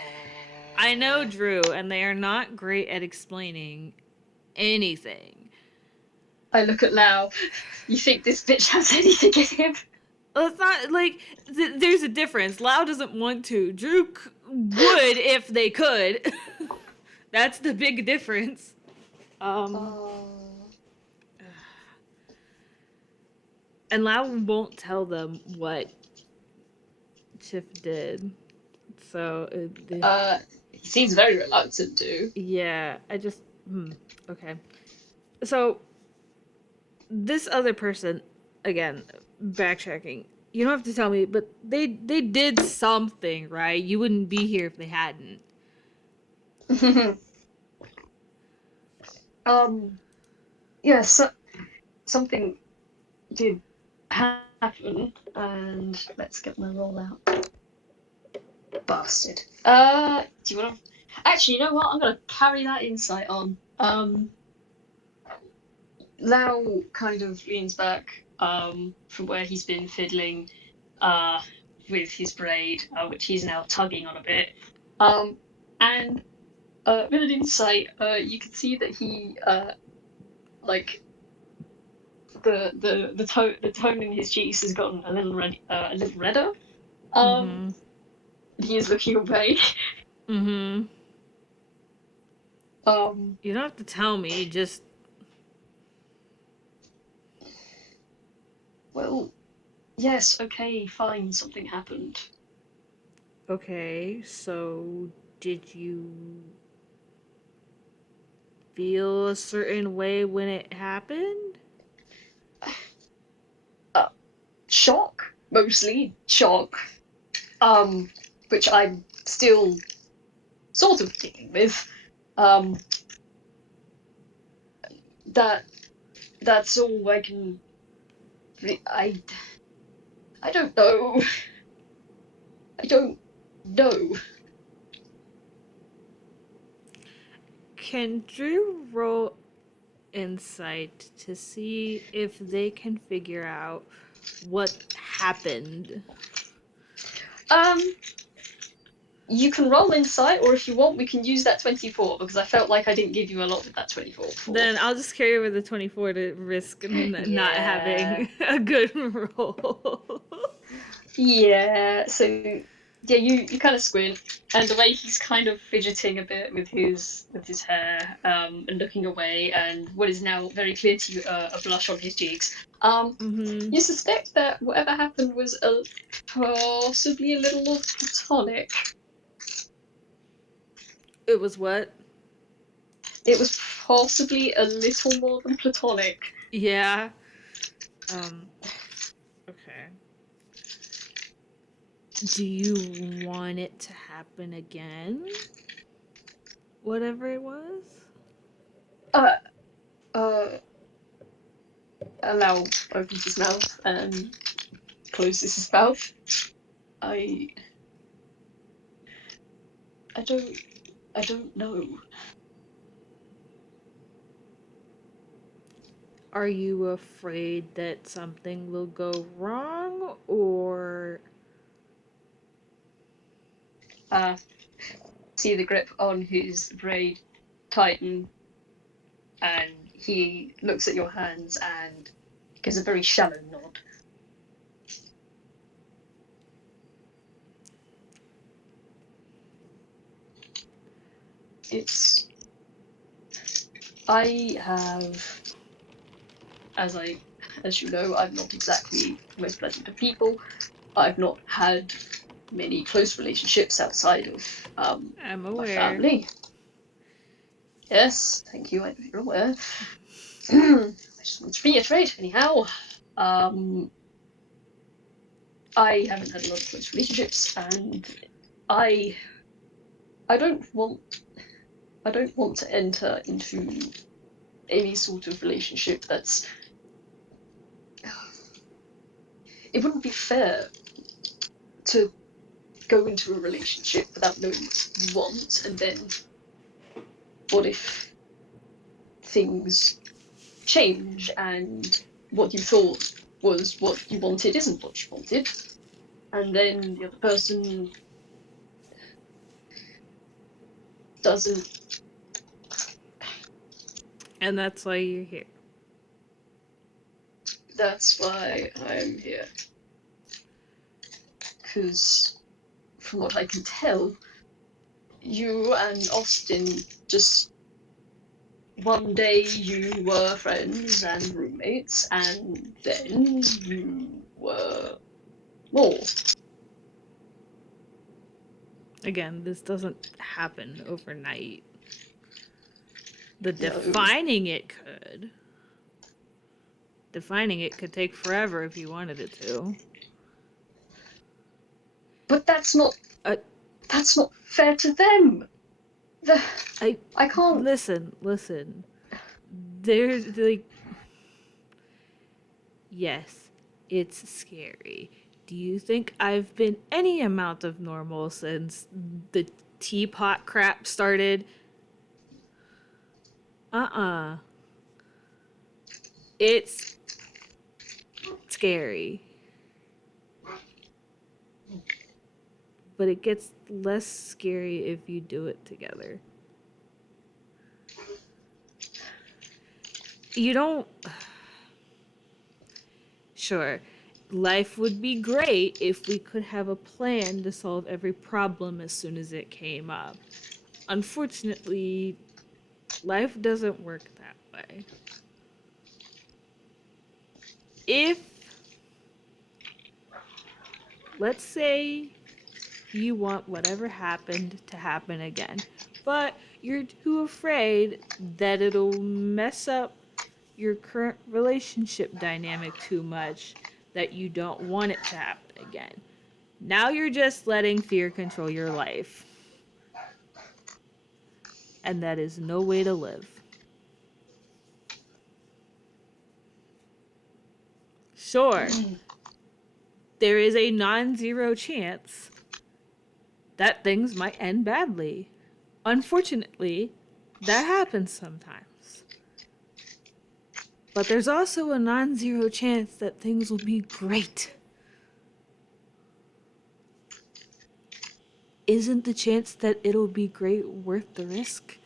I know Drew, and they are not great at explaining anything. I look at Lau. You think this bitch has anything in him? Well, it's not like there's a difference. Lau doesn't want to. Drew would if they could. That's the big difference. Oh. And Lau won't tell them what Chif did. So, He seems very reluctant to. yeah, I just. Okay. So, this other person, again, backtracking, you don't have to tell me, but they did something, right? You wouldn't be here if they hadn't. um. Yes, something did happen, and let's get my roll out. Bastard. Do you want to? Actually, you know what? I'm gonna carry that insight on. Lau kind of leans back from where he's been fiddling uh, with his braid, which he's now tugging on a bit. And with an insight, you can see that he like the tone in his cheeks has gotten a little redder. Um, Mm-hmm. he is looking away. Mm-hmm. Um, You don't have to tell me, just well, yes, okay, fine, something happened. okay, so did you feel a certain way when it happened? Uh, Shock, mostly shock. Um, which I'm still sort of dealing with. Um, that that's all I can. I don't know. I don't know. Can Drew roll insight to see if they can figure out what happened? Um, you can roll insight, or if you want, we can use that 24 because I felt like I didn't give you a lot with that 24 before. Then I'll just carry over the 24 to risk not Yeah. having a good roll. Yeah. So yeah, you kind of squint, and the way he's kind of fidgeting a bit with his hair, and looking away, and what is now very clear to you, a blush on his cheeks. Mm-hmm. You suspect that whatever happened was possibly a little more platonic. It was what? It was possibly a little more than platonic. Yeah. Um, okay. Do you want it to happen again? Whatever it was? Uh, uh, Lau opens his mouth and closes his mouth. I, I don't, I don't know. Are you afraid that something will go wrong, or Uh, See the grip on his braid tighten, and he looks at your hands and gives a very shallow nod. It's I have, as you know, I'm not exactly the most pleasant of people. I've not had many close relationships outside of I'm my aware? family. Yes, thank you. I know you're aware. I just want to reiterate, anyhow. Um, I haven't had a lot of close relationships, and I I don't want I don't want to enter into any sort of relationship that's. It wouldn't be fair to go into a relationship without knowing what you want, and then what if things change and what you thought was what you wanted isn't what you wanted, and then the other person doesn't. And that's why you're here. That's why I'm here. Because, from what I can tell, you and Austin just one day you were friends and roommates, and then you were more. Again, this doesn't happen overnight. The No. defining it could. Defining it could take forever if you wanted it to. But that's not Uh, fair to them. I can't. listen. There's like, yes, it's scary. Do you think I've been any amount of normal since the teapot crap started? It's scary. But it gets less scary if you do it together. You don't. Sure, life would be great if we could have a plan to solve every problem as soon as it came up. Unfortunately, life doesn't work that way. If, let's say, you want whatever happened to happen again, but you're too afraid that it'll mess up your current relationship dynamic too much that you don't want it to happen again. Now you're just letting fear control your life. And that is no way to live. Sure, there is a non-zero chance that things might end badly. Unfortunately, that happens sometimes. But there's also a non-zero chance that things will be great. Isn't the chance that it'll be great worth the risk?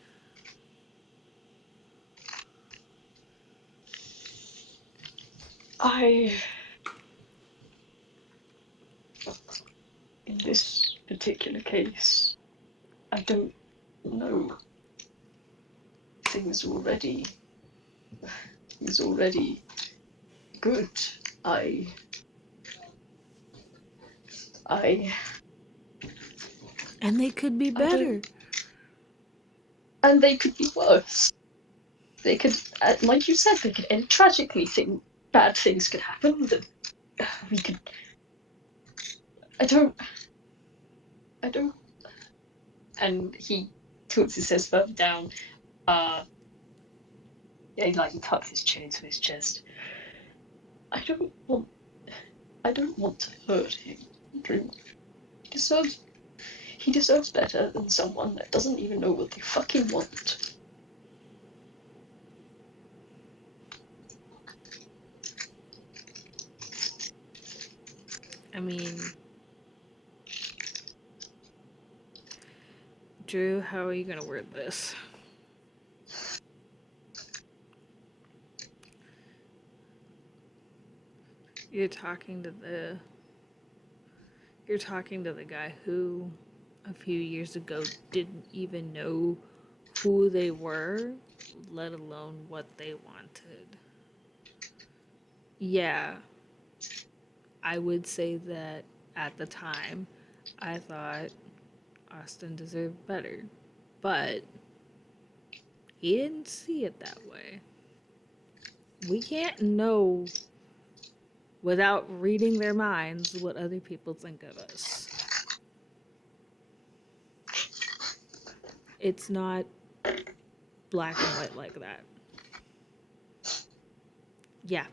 In this particular case, I don't know. Things already good. I And they could be better. And they could be worse. They could, like you said, they could end tragically. Bad things could happen. That we could. I don't. And he tilts his head further down. Yeah, he tucks his chin into his chest. I don't want to hurt him, Drew. He deserves better than someone that doesn't even know what they fucking want. I mean, Drew, how are you gonna word this? You're talking to the guy who a few years ago didn't even know who they were, let alone what they wanted. Yeah, I would say that at the time I thought Austin deserved better, but he didn't see it that way. We can't know without reading their minds what other people think of us. It's not black and white like that. Yeah,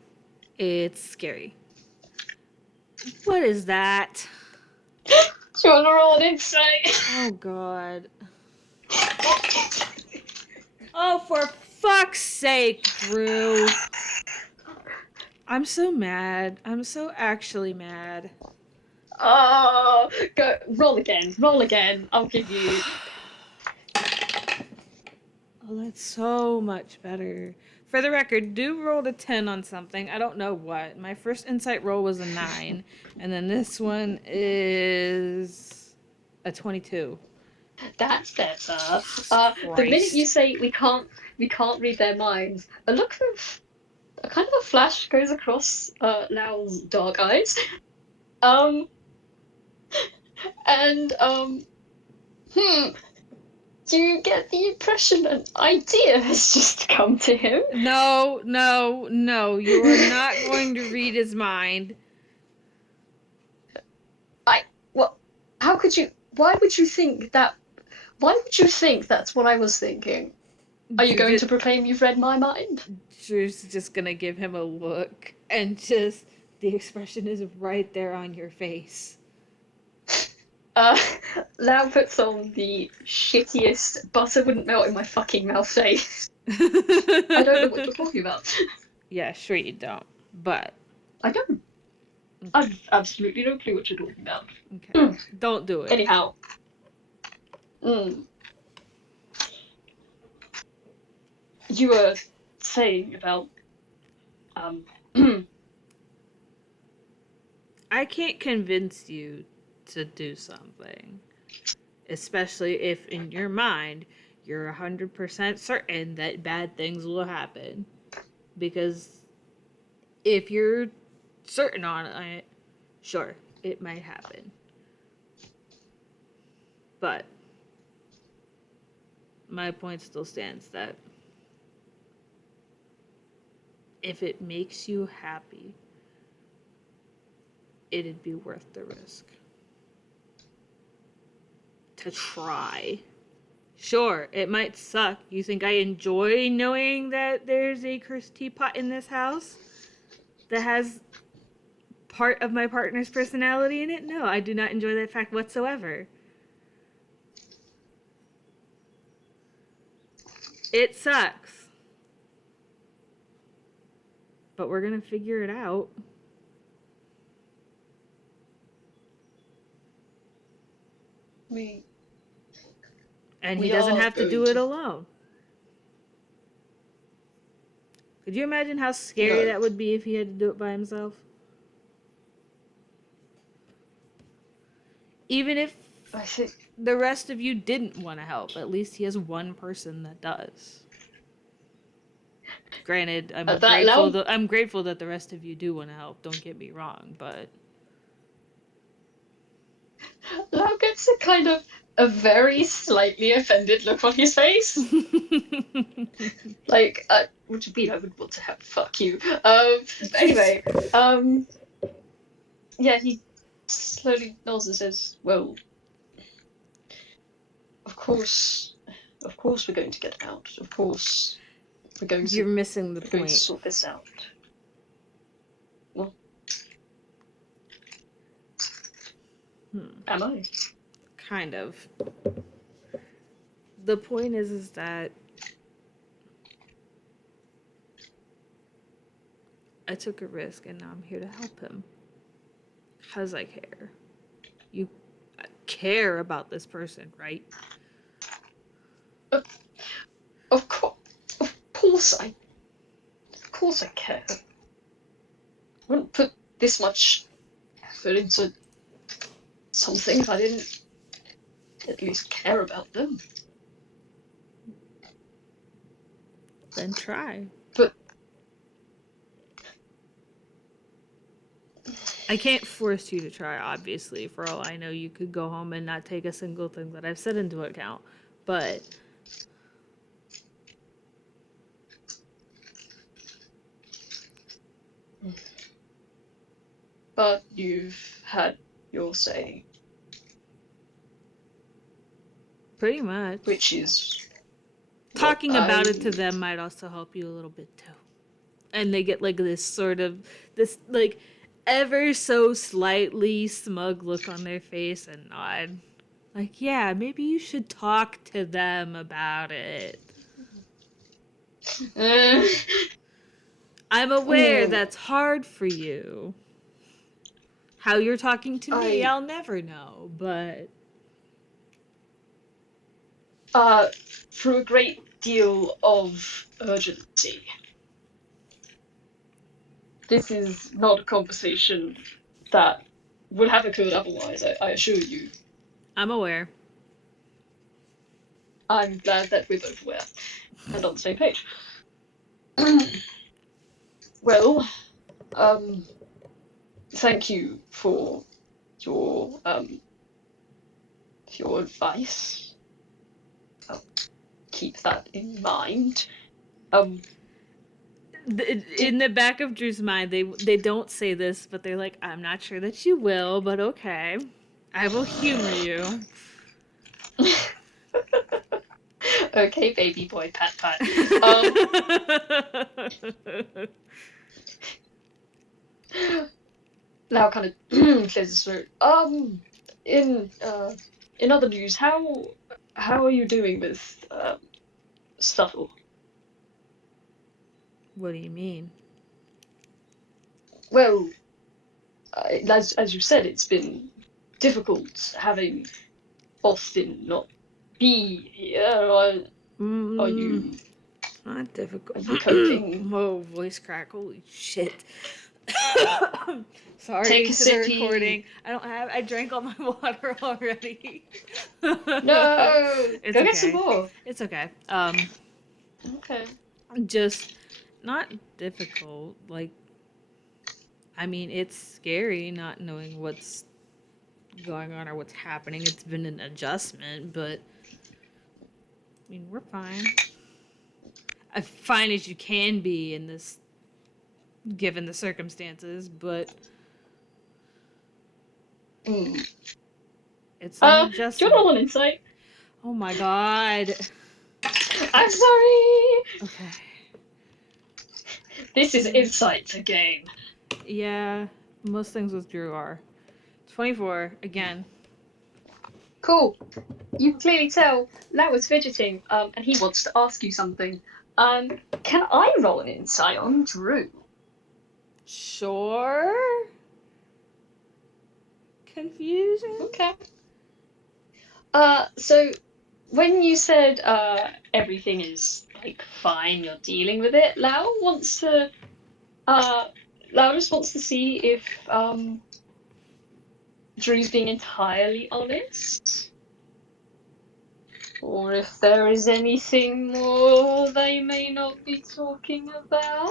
it's scary. What is that? Do you want to roll an insight? Oh, God. Oh, for fuck's sake, Drew. I'm so mad. I'm so actually mad. Oh, go roll again. Roll again. I'll give you. Oh, that's so much better. For the record, do roll a 10 on something. I don't know what. My first insight roll was a 9, and then this one is a 22. That's better. Jesus The minute you Christ. say we can't read their minds, a look of a kind of a flash goes across Lao's dark eyes. Um, and hmm, do you get the impression an idea has just come to him? No, no, no. You are not going to read his mind. I what? How could you? Why would you think that? Why would you think that's what I was thinking? Are you You're going just, to proclaim you've read my mind? you're just gonna give him a look, and just the expression is right there on your face. Uh, Lao puts on the shittiest butter wouldn't melt in my fucking mouth face. I don't know what you're talking about. Yeah, sure you don't. But I don't. okay, I've absolutely no clue what you're talking about. okay. Don't do it. Anyhow, mm, you were saying about um. I can't convince you to do something, especially if in your mind you're 100% certain that bad things will happen. Because if you're certain on it, sure, it might happen. But my point still stands that if it makes you happy, it'd be worth the risk to try. Sure, it might suck. You think I enjoy knowing that there's a cursed teapot in this house that has part of my partner's personality in it? No, I do not enjoy that fact whatsoever. It sucks. But we're gonna figure it out. we And he we doesn't are have to going do it to alone. Could you imagine how scary no. that would be if he had to do it by himself? Even if I think the rest of you didn't want to help, at least he has one person that does. Granted, that Lao I'm grateful that the rest of you do want to help. Don't get me wrong, but Lao gets a kind of a very slightly offended look on his face. Like, what do you mean I would want to have fuck you? Anyway, um, yeah, he slowly nods and says, "Well, of course, of course, we're going to get out. Of course, we're going to you're missing the we're going to point. sort this out." Well, am I? Kind of. The point is that I took a risk and now I'm here to help him. Because I care. You care about this person, right? Uh, of course I care. I wouldn't put this much effort into something if I didn't at least care about them. Then try. But I can't force you to try, obviously. For all I know, you could go home and not take a single thing that I've said into account. But you've had your say, pretty much. which is what Talking about it to I. them might also help you a little bit too. And they get like this sort of, this like ever so slightly smug look on their face and nod. Like, yeah, maybe you should talk to them about it. I'm aware Mm, that's hard for you. How you're talking to me, I I'll never know, but through a great deal of urgency. This is not a conversation that would have occurred otherwise, I assure you. I'm aware. I'm glad that we're both aware and on the same page. Well, um, thank you your um for your advice. I'll keep that in mind. Um, In the back of Drew's mind, they don't say this, but they're like, I'm not sure that you will, but okay. I will humor you. okay, baby boy, pat pat. Um, now kind of clears his throat. In in other news, how are you doing with subtle? What do you mean? Well, as you said, it's been difficult having Austin not be here. Are Mm, you not difficult. are you coping? Whoa, voice crack. Holy shit. Take Sorry a to the sippy. recording. I drank all my water already. No, It's go get some okay. more. It's okay. Okay. Just not difficult. Like, I mean, it's scary not knowing what's going on or what's happening. It's been an adjustment, but I mean, we're fine. As fine as you can be in this, given the circumstances, but Mm. it's an Do you want adjustment. all an insight? Oh my god. I'm sorry. Okay. This is insight again. Yeah, most things with Drew are. 24, again. Cool. You can clearly tell Lau is fidgeting, and he wants to ask you something. Can I roll an insight on Drew? Sure? Confusion? Okay. So when you said everything is like fine, you're dealing with it, uh Lau just wants to see if Drew's being entirely honest. Or if there is anything more they may not be talking about.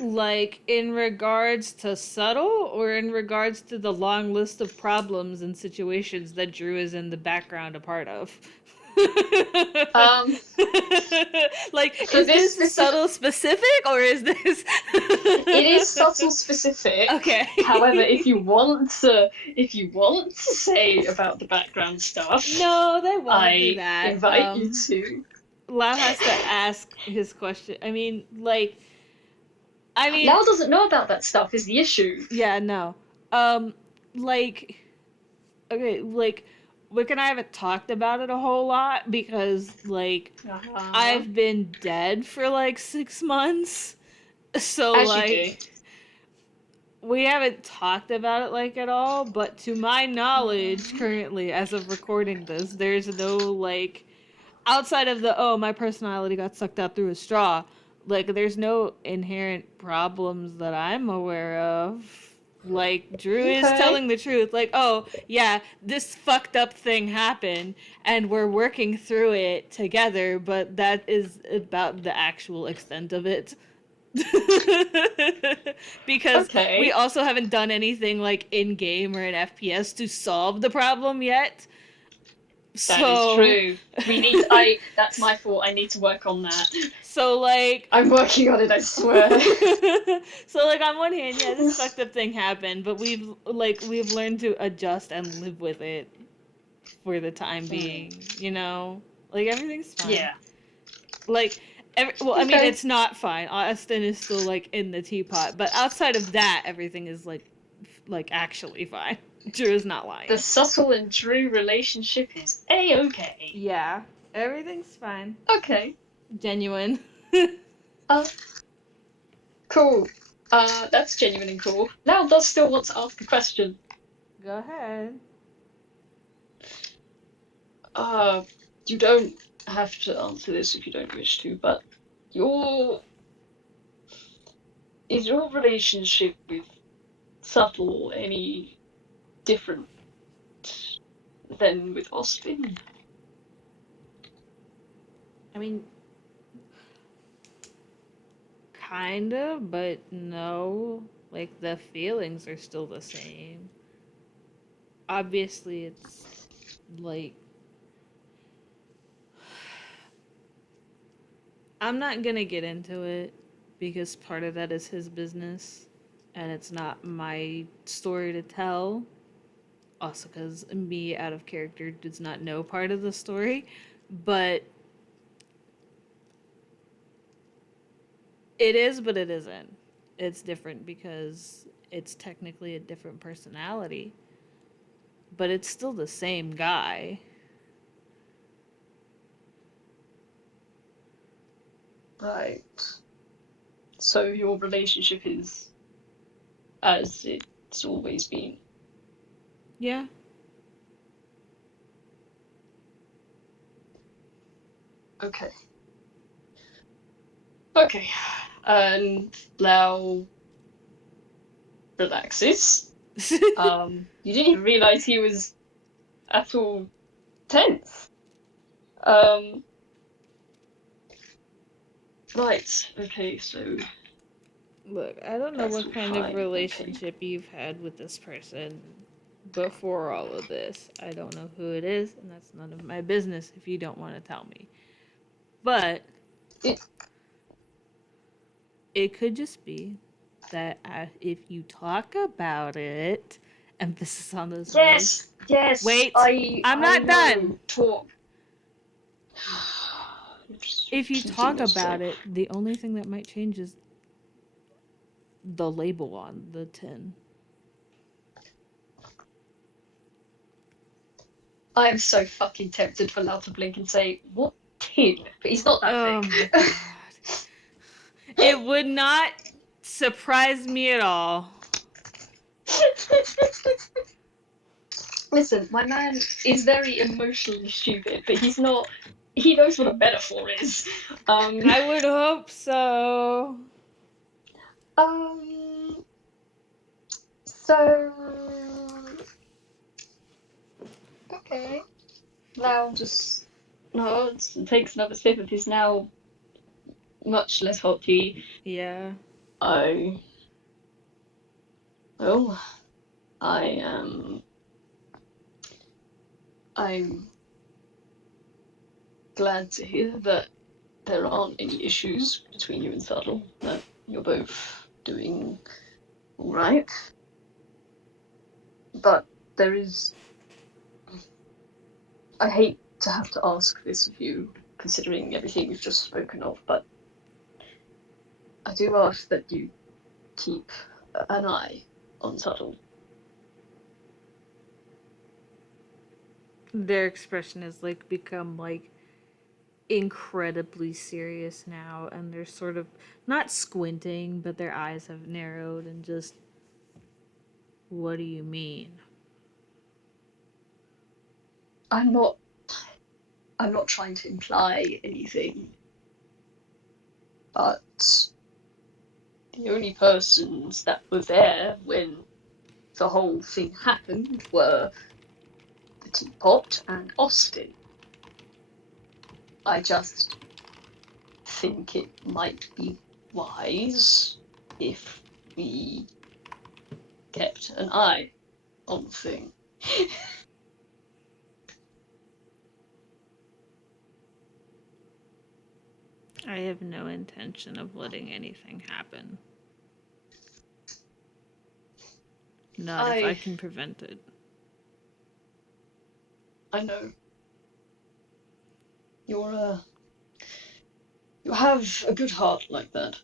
Like, in regards to subtle, or in regards to the long list of problems and situations that Drew is in the background a part of? Um, Like, for is this this specific, subtle specific, or is this. it is subtle specific. Okay. However, if you want to say about the background stuff, No, they won't do I that. invite you to. Lau has to ask his question. I mean, Lau doesn't know about that stuff. Is the issue? yeah, no. Um, like, okay, like, Wick and I haven't talked about it a whole lot because, like, Uh-huh. I've been dead for like 6 months. So, As you do. like, we haven't talked about it like at all, but to my knowledge, Mhm. currently, as of recording this, there's no, like, outside of the, oh, my personality got sucked out through a straw, like, there's no inherent problems that I'm aware of. Like, Drew is Okay. telling the truth. Like, oh, yeah, this fucked up thing happened, and we're working through it together, but that is about the actual extent of it. Because we Okay. also haven't done anything like in game or in FPS to solve the problem yet. That is So true. We need. I. That's my fault. I need to work on that. so like I'm working on it. I swear. so like on one hand, yeah, this fucked up thing happened, but we've learned to adjust and live with it for the time Mm. being, you know? Like everything's fine. Yeah. Like well, I mean Okay. it's not fine. Austin is still like in the teapot, but outside of that everything is like actually fine. Drew is not The lying. subtle and Drew relationship is a-okay. Yeah, everything's fine. Okay. Genuine. Uh, cool. That's genuine and cool. Now does still want to ask a question. Go ahead. Uh, you don't have to answer this if you don't wish to, but your is your relationship with Subtle any different than with Austin? I mean, kinda, but no. Like, the feelings are still the same. Obviously, it's like. I'm not gonna get into it because part of that is his business and it's not my story to tell. Also, because me out of character does not know part of the story. But it is, but it isn't. It's different because it's technically a different personality, but it's still the same guy. Right. So your relationship is as it's always been. Yeah. Okay. Okay. And Lau relaxes. You didn't even realize he was at all tense. Um, right. Okay. So Look, I don't know that's what all kind of fine. Okay. relationship you've had with this person before all of this. I don't know who it is, and that's none of my business if you don't want to tell me. But It, it could just be that if you talk about it, emphasis on those words. yes. Yes. Wait, I'm I not know. done. Talk. You're just If you repeating talk yourself. about it, the only thing that might change is the label on the tin. I am so fucking tempted for Lau to blink and say, "What tin?" But he's not that Oh thick. my god. It would not surprise me at all. Listen, my man is very emotionally stupid, but he's not. He knows what a metaphor is. Um, I would hope so. um. So okay. Now just nods and takes another sip of his now much less hot tea. Yeah. I well, I am. I'm glad to hear that there aren't any issues between you and Saddle. That you're both doing all right. But there is. I hate to have to ask this of you, considering everything we've just spoken of, but I do ask that you keep an eye on Tuttle. Their expression has like become like incredibly serious now, and they're sort of not squinting, but their eyes have narrowed and just, what do you mean? I'm not. I'm not trying to imply anything, but the only persons that were there when the whole thing happened were the teapot and Austin. I just think it might be wise if we kept an eye on the thing. I have no intention of letting anything happen. Not if I I can prevent it. I know you're you have a good heart like that.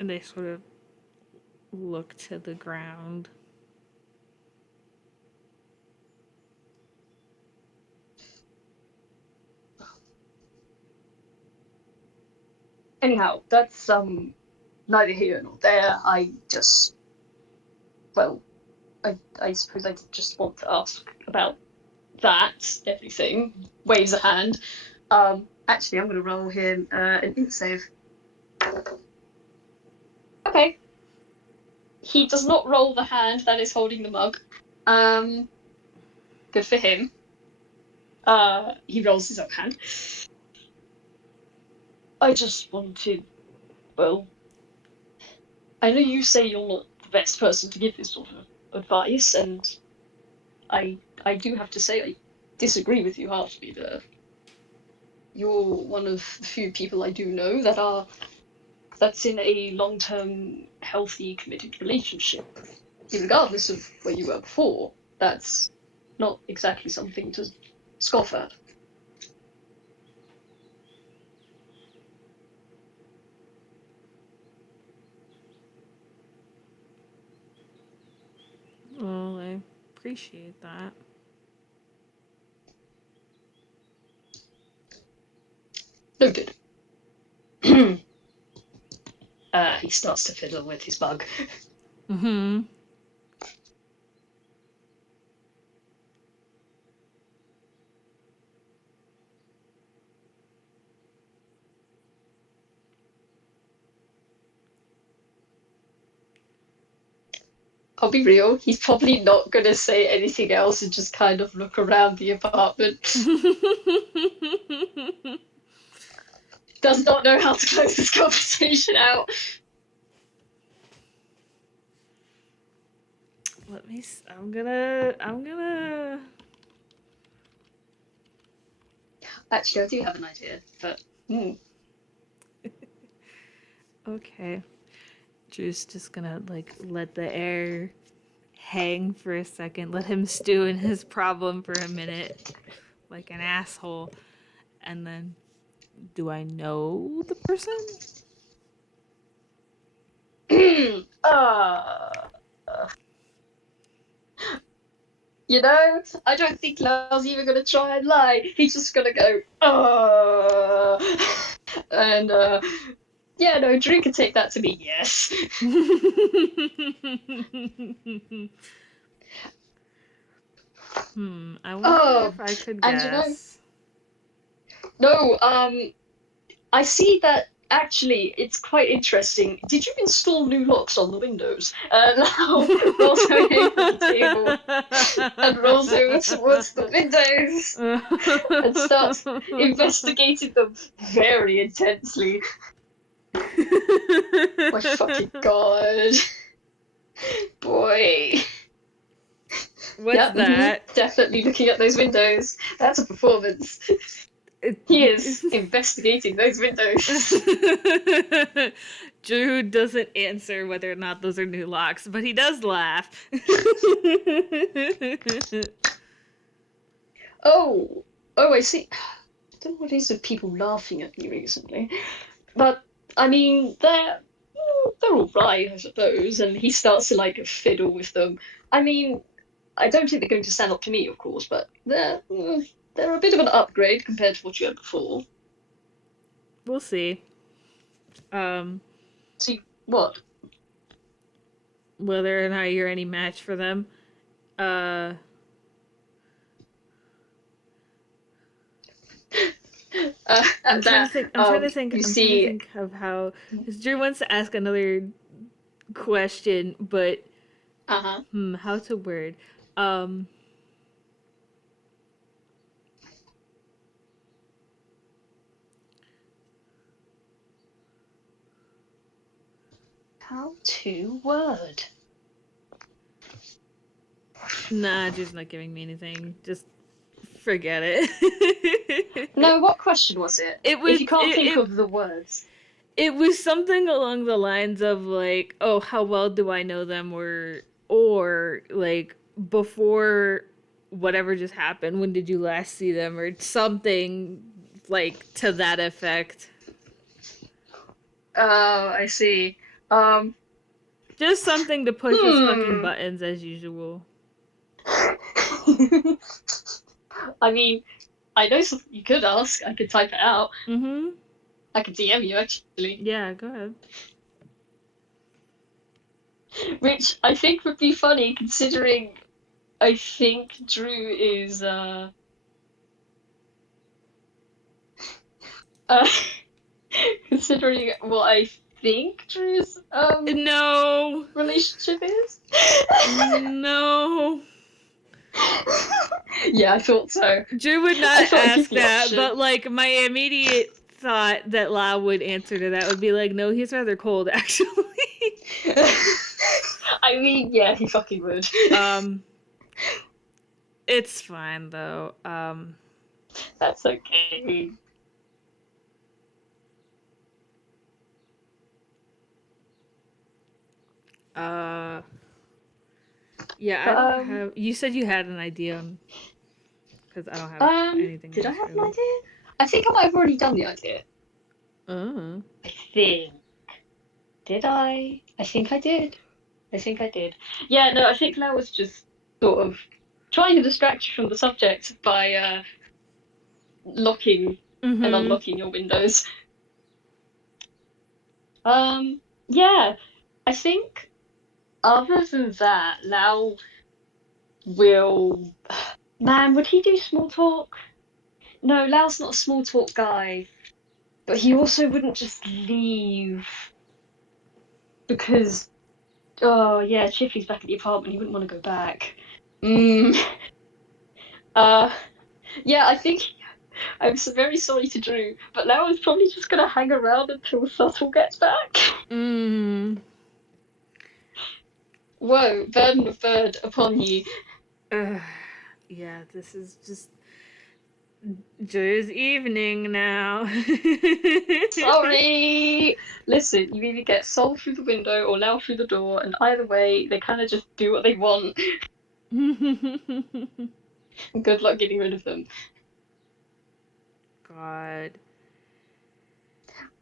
And they sort of look to the ground. Anyhow, that's neither here nor there. Well, I suppose I just want to ask about that, everything. Waves a hand. Actually, I'm going to roll him an int save. Okay. He does not roll the hand that is holding the mug. Good for him. He rolls his own hand. I just wanted, well, I know you say you're not the best person to give this sort of advice, and I do have to say I disagree with you heartily there. You're one of the few people I do know that's in a long-term, healthy, committed relationship. Regardless of where you were before, that's not exactly something to scoff at. Well, I appreciate that. Noted. He starts to fiddle with his bug. Mm-hmm. I'll be real, he's probably not going to say anything else and just kind of look around the apartment. Does not know how to close this conversation out. Let me. I'm gonna. Actually, I do have an idea, but. Okay. Drew's just gonna let the air hang for a second, let him stew in his problem for a minute, like an asshole, and then, do I know the person? uh, you know, I don't think Lau's even gonna try and lie. He's just gonna go, and yeah, no, Drew can take that to be yes. I wonder Oh, if I could and you know, guess. no, I see that actually it's quite interesting. Did you install new locks on the windows? Now rolls away from the table and rolls over towards the windows and starts investigating them very intensely. My fucking god. Boy. What's Yep, that? definitely looking at those windows. That's a performance. He is investigating those windows. Drew doesn't answer whether or not those are new locks, but he does laugh. Oh, I see. I don't know what it is with people laughing at me recently, but I mean, they're all right, I suppose. And he starts to like fiddle with them. I mean, I don't think they're going to stand up to me, of course, but they're a bit of an upgrade compared to what you had before. We'll see. See what? Whether or not you're any match for them. Uh, I'm At trying to that, think. I'm trying to think. you I'm trying to see. think of how. Because Drew wants to ask another question, but Uh huh. how to word. Um, How to word? nah, Drew's not giving me anything. Just forget it. No, what question was it? it If was you can't it, think it of the words. it was something along the lines of like, oh, how well do I know them, or like before whatever just happened, when did you last see them, or something like to that effect. Oh, I see. Um, Just something to push his fucking buttons as usual. I mean, I know something you could ask. I could type it out. Mm-hmm. I could DM you, actually. Yeah, go ahead. Which I think would be funny, considering I think Drew is, uh considering what I think Drew's, No. relationship is. No. Yeah, I thought so. Drew would I not thought I'd give ask the that, option. but like my immediate thought that Lau would answer to that would be like, no, he's rather cold, actually. I mean, yeah, he fucking would. um, it's fine though. That's okay. Uh, yeah, I But don't have. You said you had an idea, because I don't have anything did I else have an really. idea? I think I might have already done the idea. Oh. I think. Did I? I think I did. I think I did. Yeah, no, I think that was just sort of trying to distract you from the subject by locking and Mm-hmm. unlocking your windows. Yeah, I think other than that, Lau will. Man, would he do small talk? No, Lau's not a small talk guy, but he also wouldn't just leave because, oh yeah, Chiffy's back at the apartment. He wouldn't want to go back. Mm. Uh, yeah, I think I'm so very sorry to Drew, but Lau is probably just gonna hang around until Subtle gets back. Mm. Whoa, burden of bird upon you. Yeah, this is just Drew's evening now. Sorry. Listen, you either get Sol through the window or Lau through the door, and either way, they kind of just do what they want. Good luck getting rid of them. God.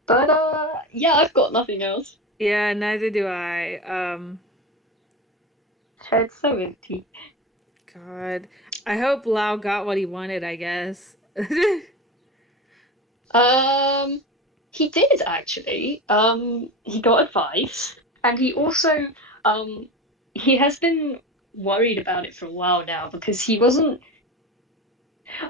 But yeah, I've got nothing else. Yeah, neither do I. Head's so empty. God. I hope Lau got what he wanted, I guess. Um, he did actually. He got advice, and he also um he has been worried about it for a while now because he wasn't.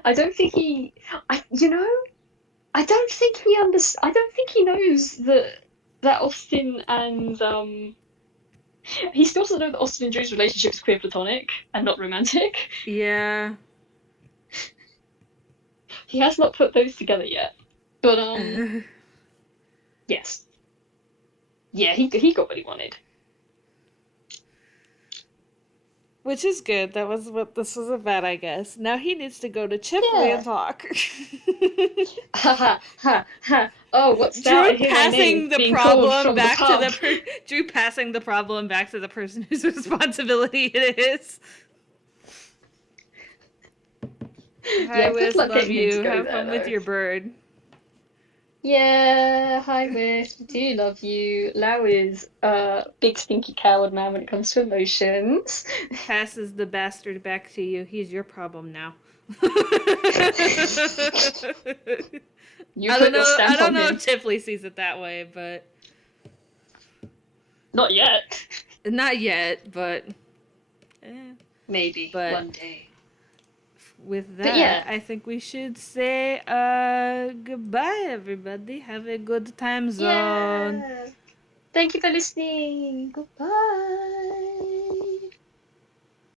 I don't think he. I don't think he I don't think he knows that Austin and he still doesn't know that Austin and Drew's relationship is queer platonic and not romantic. Yeah. He has not put those together yet. But yes. Yeah, he got what he wanted. Which is good. That was what this was about, I guess. Now he needs to go to Chipley Yeah. and talk. Ha ha ha ha. Oh, what's that? I Drew hear my name passing the being called problem from the back to pub. the Drew passing the problem back to the person whose responsibility it is. Hi, Yeah, good Wiz. luck Love getting him to you. go Have there fun with though. your bird. Yeah, hi Wiz. We do love you. Lau is a big stinky coward man when it comes to emotions. Passes the bastard back to you. He's your problem now. You put your I stamp don't on know him. if Tiffley sees it that way, but Not yet. not yet. But Maybe but one day. with But that, yeah, I think we should say goodbye, everybody. Have a good time zone. yeah. Thank you for listening. Goodbye.